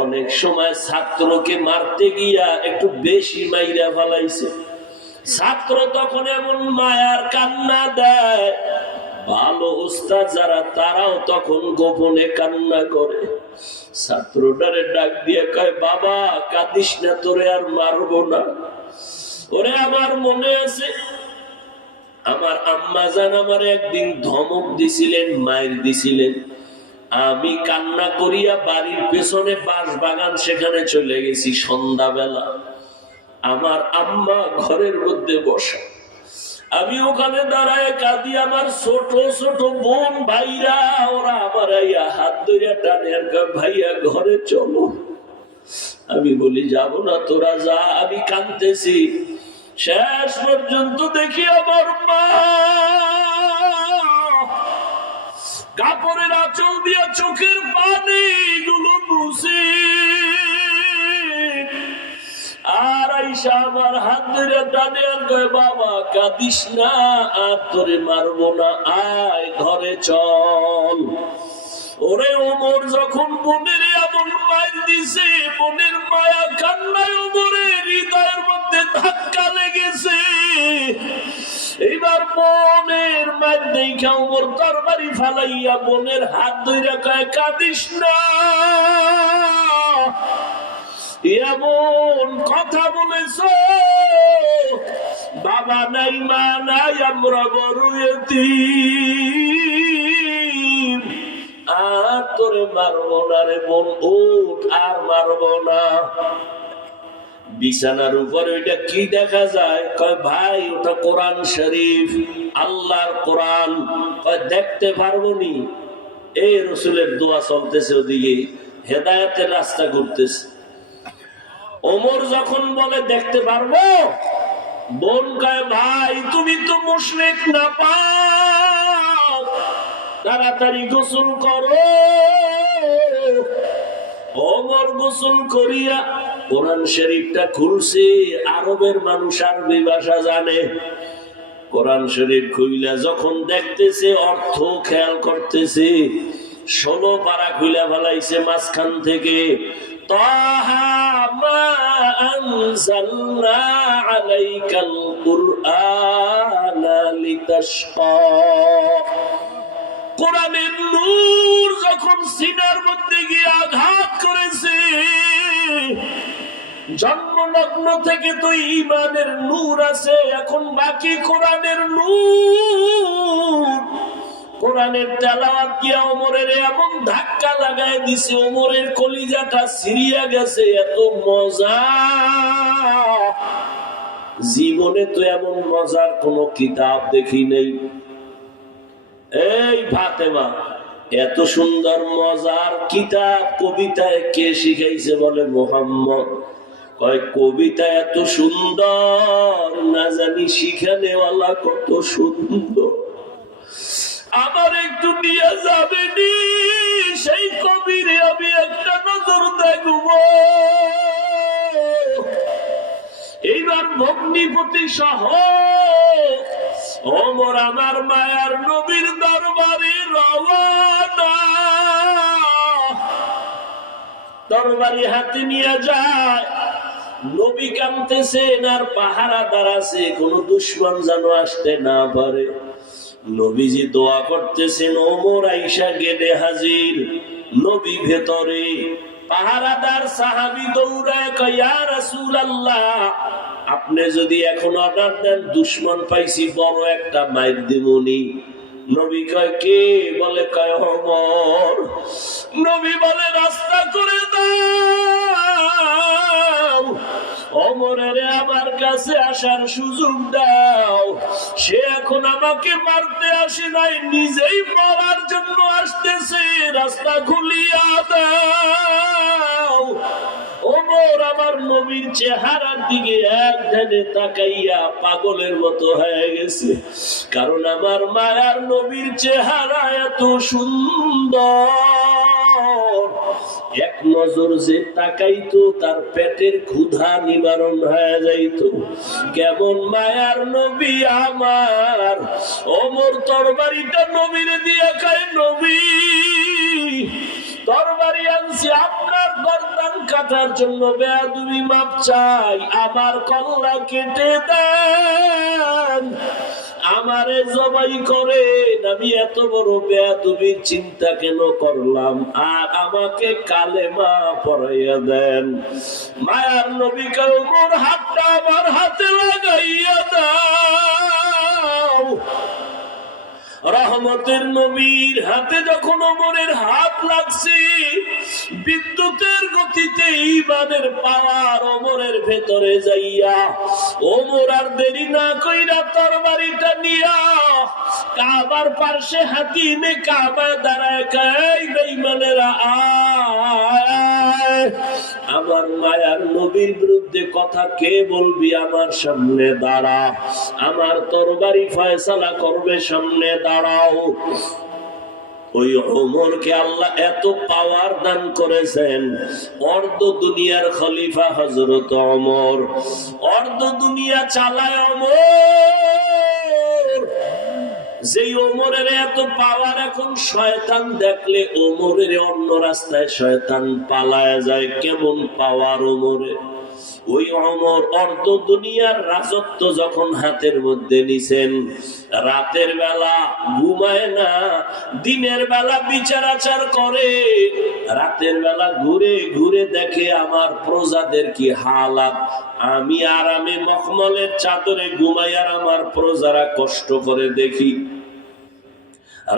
অনেক সময় ছাত্রকে মারতে গিয়া একটু বেশি মাইরা ফেলাইছে, ছাত্র তখন এমন মায়ার কান্না দেয়, ভালো উস্তাদ যারা তারাও তখন গোপনে কান্না করে। ছাত্রটারে ডাক দিয়ে কয়, বাবা কাঁদিস না, তোরে আর মারবো না। ওরে আমার মনে আছে আমার আম্মা জান আমার একদিন ধমক দিছিলেন, মায়ের দিছিলেন, আমি কান্না করিয়া বাড়ির পেছনে বাঁশ বাগান সেখানে চলে গেছি সন্ধ্যাবেলা। আমার আম্মা ঘরের মধ্যে বসা, আমি ওখানে দাঁড়ায় কাঁদি, আমার ছোট ছোট বোন ভাইরা ওরা আমার হাত ধরে টানে আর কয়, ভাইয়া ঘরে চলো। আমি বলি যাব না, তোরা যা। আমি কাঁদতেছি। শেষ পর্যন্ত দেখি আমার মা কাপড়ের আঁচল দিয়া চোখের পানি গুলো মুছে আর আইসা আমার হাত ধরে টানে আর কয়, বাবা কাঁদিস না, আর তোরে মারবো না, আয় ঘরে চল। ওরে ওমর যখন বোনের এমন মায়ের দিছে, বোনের মায়া কান্নায় ওমরের হৃদয়ের মধ্যে ধাক্কা লেগেছে। এইবার বোনের মায়ের দেখা ওমর তরবারি ফালাইয়া বোনের হাত ধইরা কয়, কাঁদিস না। এমন কথা বলেছ, বাবা নাই মা নাই, আমরা বড় এতিম, আর তোরে মারবো না রে বোন, উঠ, আর মারবো না। বিছানার উপরে ওইটা কি দেখা যায়? কয়, ভাই ওটা কোরআন শরীফ, আল্লাহর কোরআন। কয়, দেখতে পারবো নি? এই রসুলের দোয়া চলতেছে, ওদিকে হেদায়েতের রাস্তা ঘুরতেছে। ওমর যখন বলে দেখতে পারবো, বোন কয়, ভাই তুমি তো মুশরিক না পাও, তাড়াতাড়ি গোসল করো। ওমর গোসল করিয়া কোরআন শরীফটা খুলছে। আরবের মানুষ আরবি ভাষা জানে। কোরআন শরীফ খুইলা যখন দেখতেছে, অর্থ খেয়াল করতেছে, 16 পারা খুইলা ফেলাইছে মাঝখান থেকে। তাহা মা আনজালনা আলাইকাল কুরআনা লিতাশকা। কোরআনের নূর যখন সিনার মধ্যে গিয়ে আঘাত করেছে, জন্মলগ্ন থেকে তো ঈমানের নূর আছে, এখন বাকি কোরআনের নূর। কোরআনের তেলাওয়াত দিয়া ওমরের এমন ধাক্কা লাগায় দিছে, ওমরের কলিজাটা ছিঁড়িয়া গেছে। এত মজা, জীবনে তো এমন মজার কোন কিতাব দেখি নেই। এই ফাতেমা, এত সুন্দর মজার কিতাব কবিতায় কে শিখাইছে? বলে মুহাম্মদ। কয়, কবিতা এত সুন্দর, না জানি শিখানেওয়ালা কত সুন্দর। আমার একটু নিয়ে যাবেনি? সেই কবিরে আমি একটা নজর দেখব। এইবার ভগ্নিপতি সহ ওমর আমার মায়ার নবীর দরবারে রওনা। তরবারি হাতে নিয়ে যায়। নবী কাঁদতেছেন আর পাহারাদার আছে, কোন দুশমন যেন আসতে না পারে। নবীজি দোয়া করতেছেন, ওমর আইসা গেটে হাজির, নবী ভেতরে। পাহারাদার সাহাবী দৌড়ায় কয়, ইয়া রাসূলুল্লাহ, আপনি যদি এখন অর্ডার দেন, দুশমন পাইছি, বড় একটা মাইর দিমুনি। নবী কয়, কে? বলে, কয় ওমর। নবী বলে, রাস্তা করে দাও, ওমরের আমার কাছে আসার সুযোগ দাও। সে এখন আমাকে মারতে আসে নাই, নিজেই মরার জন্য আসতেছে, রাস্তা খুলিয়া দাও। ওমর আমার নবীর চেহারার দিকে এক ধ্যানে তাকাইয়া পাগলের মতো হয়ে গেছে, কারণ আমার মায়ার নবীর চেহারা এত সুন্দর। এক নজর যে তাকাইতো, তার পেটের ক্ষুধা নিবারণ হয়ে যাইত। কেমন মায়ার নবী আমার। ওমর তরবারিটা নবীর দিয়ে কয়, নবী তরবারি আনছি আপনার গর্দান কাটার জন্য, বেয়াদবি মাপ চাই, আমার কল্লা কেটে দেন, আমারে জবাই করেন। আমি এত বড় বেয়াদবির চিন্তা কেন করলাম, আর আমাকে কালেমা পড়াইয়া দেন। মায়ার নবী কয়, ওমর হাতটা আমার হাতে লাগাইয়া দাও। রহমতের নবীর হাতে যখন ওমরের হাত লাগছে, বিদ্যুতের গতিতে ঈমানের পাওয়ার ওমরের ভেতরে যাইয়া ওমর আর দেরি না কইরা তরবারিটা নিয়া কাবার পাশে হাতিমে কাবা দাঁড়ায় কয়, বেঈমানেরা আয়, আমার মায়ার নবীর বিরুদ্ধে কথা কে বলবি, আমার সামনে দাঁড়া, আমার তরবারি ফয়সালা করবে, সামনে দাঁড়াও। ওই ওমরকে আল্লাহ এত পাওয়ার দান করেছেন, অর্ধ দুনিয়ার খলিফা হযরত ওমর, অর্ধ দুনিয়া চালায় ওমর। যেই ওমরের এত পাওয়ার, এখন শয়তান দেখলে ওমরের অন্য রাস্তায় শয়তান পালায় যায়। কেমন পাওয়ার ওমরের! ওই ওমর অর্ধ দুনিয়ার রাজত্ব যখন হাতের মধ্যে নিছেন, রাতের বেলা ঘুমায় না, দিনের বেলা বিচার আচার করে, রাতের বেলা ঘুরে ঘুরে দেখে আমার প্রজাদের কি হালাত। আমি আরামে মখমলের চাদরে ঘুমাই আর আমার প্রজারা কষ্ট করে দেখি।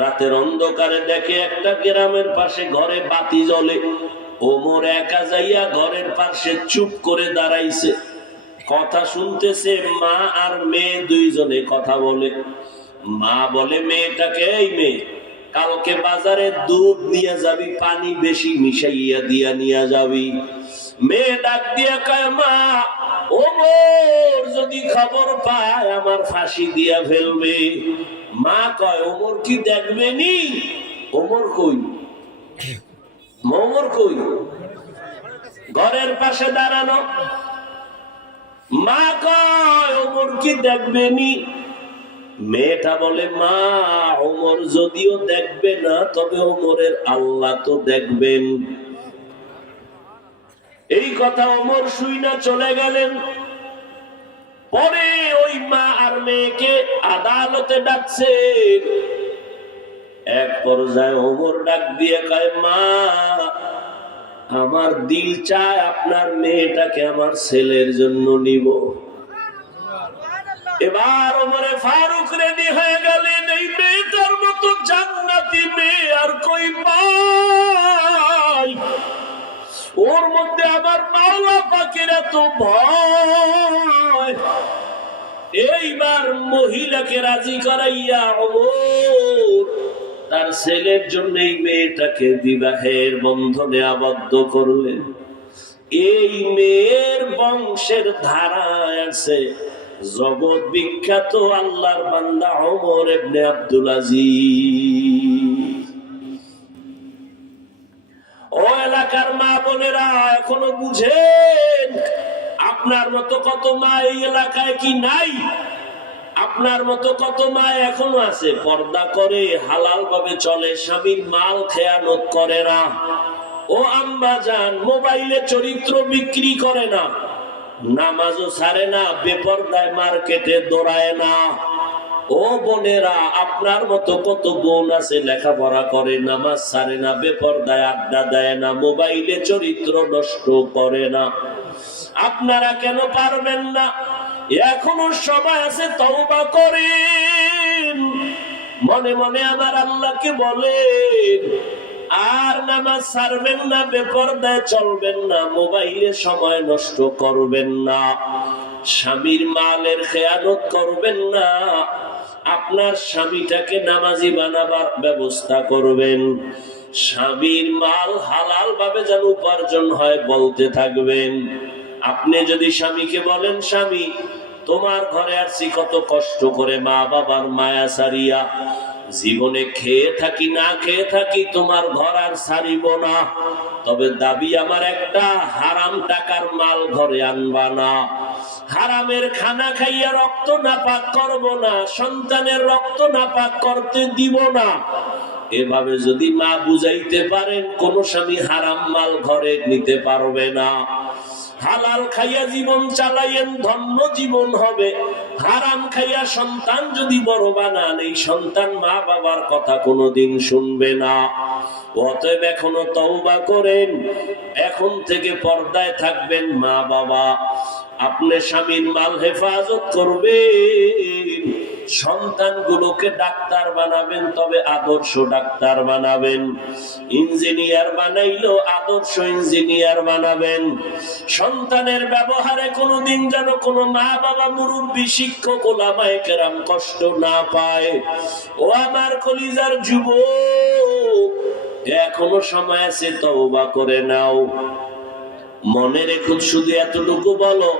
রাতের অন্ধকারে দেখে একটা গ্রামের পাশে ঘরে বাতি জ্বলে, ওমর একা যাইয়া ঘরের পাশে চুপ করে দাঁড়াইছে, কথা শুনতেছে। মা আর মেয়ে দুইজনে কথা বলে। মা বলে মেয়েটাকে, এই মেয়ে, কালকে বাজারে দুধ নিয়ে যাবি, পানি বেশি মিশাইয়া দিয়া নিয়ে যাবি। মেয়ে ডাক দিয়া কয়, মা, ওমর যদি খবর পায় আমার ফাঁসি দিয়া ফেলবে। মা কয়, ওমর কি দেখবে নি? ওমর কই? ওমর কই? ঘরের পাশে দাঁড়ানো। মা কয়, ওমর কি দেখবে নি? মেয়েটা বলে, মা, ওমর যদিও দেখবে না, তবে ওমরের আল্লাহ তো দেখবেন। এই কথা ওমর শুইনা চলে গেলেন। পরে ওই মা আর মেয়েকে আদালতে ডাকছে। এক পর্যায়ে ওমর ডাক দিয়ে কয়, মা, আমার দিল চায় আপনার মেয়েটাকে আমার ছেলের জন্য নিব। এবার ওমরে ফারুক রেডি হয়ে গেলেন, এই মেয়েটার মতো জান্নাতি মেয়ে আর কই পাই? ওর মধ্যে আমার মাওলা পাকের এত ভয়। এইবার মহিলাকে রাজি করাইয়া ওমর তার ছেলের জন্য এই মেয়েটাকে বিবাহের বন্ধনে আবদ্ধ করলেন। এই মেয়ের বংশের ধারায় আছে জগৎ বিখ্যাত আল্লাহর বান্দা ওমর ইবনে আব্দুল আজিজ। ও এলাকার মা বোনেরা, এখনো বুঝেন? আপনার মতো কত মা এই এলাকায় কি নাই? আপনার মতো কত মা এখনো আছে, পর্দা করে, হালাল ভাবে চলে, স্বামীর মাল খেয়ানত করে না। ও আম্মা জান, মোবাইলে চরিত্র বিক্রি করে না, নামাজও ছাড়ে না, বেপরদায় মার্কেটে দৌড়ায় না। ও বোনেরা, আপনার মতো কত বোন আছে, লেখাপড়া করে, নামাজ ছাড়ে না, বেপরদায় আড্ডা দেয় না, মোবাইলে চরিত্র নষ্ট করে না। আপনারা কেন পারবেন না? এখনো সময় আছে, তওবা করেন। মনে মনে আমার আল্লাহকে বলেন, আর নামাজ ছাড়বেন না, বেপরদায় চলবেন না, মোবাইলে সময় নষ্ট করবেন না, স্বামীর মালের খেয়ানত করবেন না, আপনার স্বামীটাকে নামাজি বানাবার ব্যবস্থা করবেন, স্বামীর মাল হালাল ভাবে যেন উপার্জন হয় বলতে থাকবেন। আপনি যদি স্বামীকে বলেন, স্বামী, তোমার ঘরে আসছি কত কষ্ট করে, মা বাবার মায়া সারিয়া, জীবনে খেয়ে থাকি না খেয়ে থাকি, তোমার ঘর আর ছাড়িব না, তবে দাবি আমার একটা, হারাম টাকার মাল ঘরে আনবা না, হারামের খানা খাইয়া রক্ত নাপাক করব না, সন্তানের রক্ত নাপাক করতে দিব না। এভাবে যদি মা বুঝাইতে পারেন, কোন স্বামী হারাম মাল ঘরে নিতে পারবে না। হালাল খাইয়া জীবন চালাইয়েন, ধন্য জীবন হবে। হারাম খাইয়া সন্তান যদি বড় বানান, এই সন্তান মা বাবার কথা কোনোদিন শুনবে না। অতএব এখনো তওবা করেন, এখন থেকে পর্দায় থাকবেন। মা বাবা, আপনি স্বামীর মাল হেফাজত করবেন, সন্তানগুলোকে ডাক্তার বানাবেন, তবে আদর্শ ডাক্তার বানাবেন। ইঞ্জিনিয়ার বানাইলো আদর্শ ইঞ্জিনিয়ার বানাবেন। সন্তানের ব্যবহারে কোনোদিন যেন কোনো মা বাবা, মুরব্বী, শিক্ষক, ওলামায়ে কেরাম কষ্ট না পায়। ও আমার কলিজার যুবক, এখনো সময় আছে, তওবা করে নাও। মনে রেখো, শুধু এতটুকু বলো,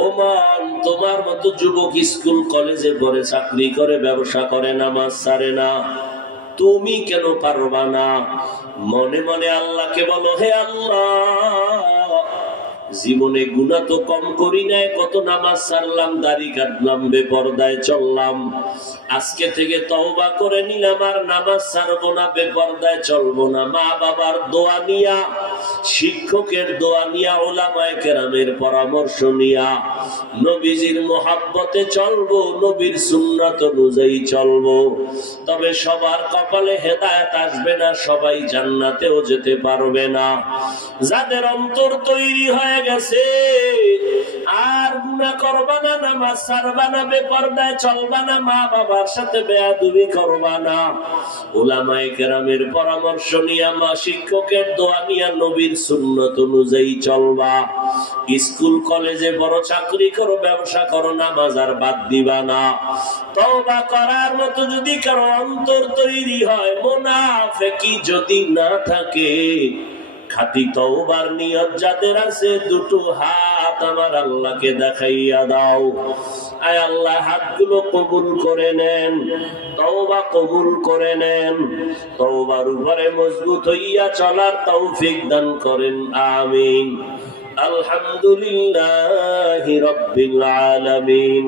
ও মন, তোমার মতো যুবক স্কুল কলেজে পড়ে, চাকরি করে, ব্যবসা করে, নামাজ ছাড়ে না, তুমি কেন পারবা না? মনে মনে আল্লাহকে বলো, হে আল্লাহ, জীবনে গুনাহ তো কম করি নাই, কত নামাজ ছাড়লাম, দাড়ি কাটলাম, বেপরদায় চললাম, আজকে থেকে তওবা করে নিলাম, আর নামাজ ছাড়বো না, বেপরদায় চলবো না। মা বাবার দোয়া নিয়া, শিক্ষকের দোয়া নিয়া, ওলামায়ে কেরামের পরামর্শ নিয়া, নবীজির মোহাব্বতে চলবো, নবীর সুন্নাত অনুযায়ী চলবো। তবে সবার কপালে হেদায়েত আসবে না, সবাই জান্নাতেও যেতে পারবে না। যাদের অন্তর তৈরি হয়ে গেছে, আর গুনাহ করবা না, নামাজ ছাড়বা না, বেপরদায় চলবা না, মা বাবার সাথে বেয়াদবি করবা না, উলামায়ে কেরামের পরামর্শ নিয়া, মা শিক্ষকের দোয়া নিয়া, নবীর সুন্নাত অনুযায়ী চলবা। স্কুল কলেজে বড় চাকরি করো, ব্যবসা করো, নামাজ আর বাদ দিবা না। তওবা করার মতো যদি কারো অন্তর তৈরি হয়, মুনাফিকি যদি না থাকে, খাঁটি তওবার নিয়ত যাদের আছে, দুটো হাত আমার আল্লাহকে দেখাইয়া দাও। আয় আল্লাহ, হাতগুলো কবুল করে নেন, তওবা কবুল করে নেন, তওবার উপরে মজবুত হইয়া চলার তৌফিক দান করেন, আমিন। আলহামদুলিল্লাহি রাব্বিল আলামিন।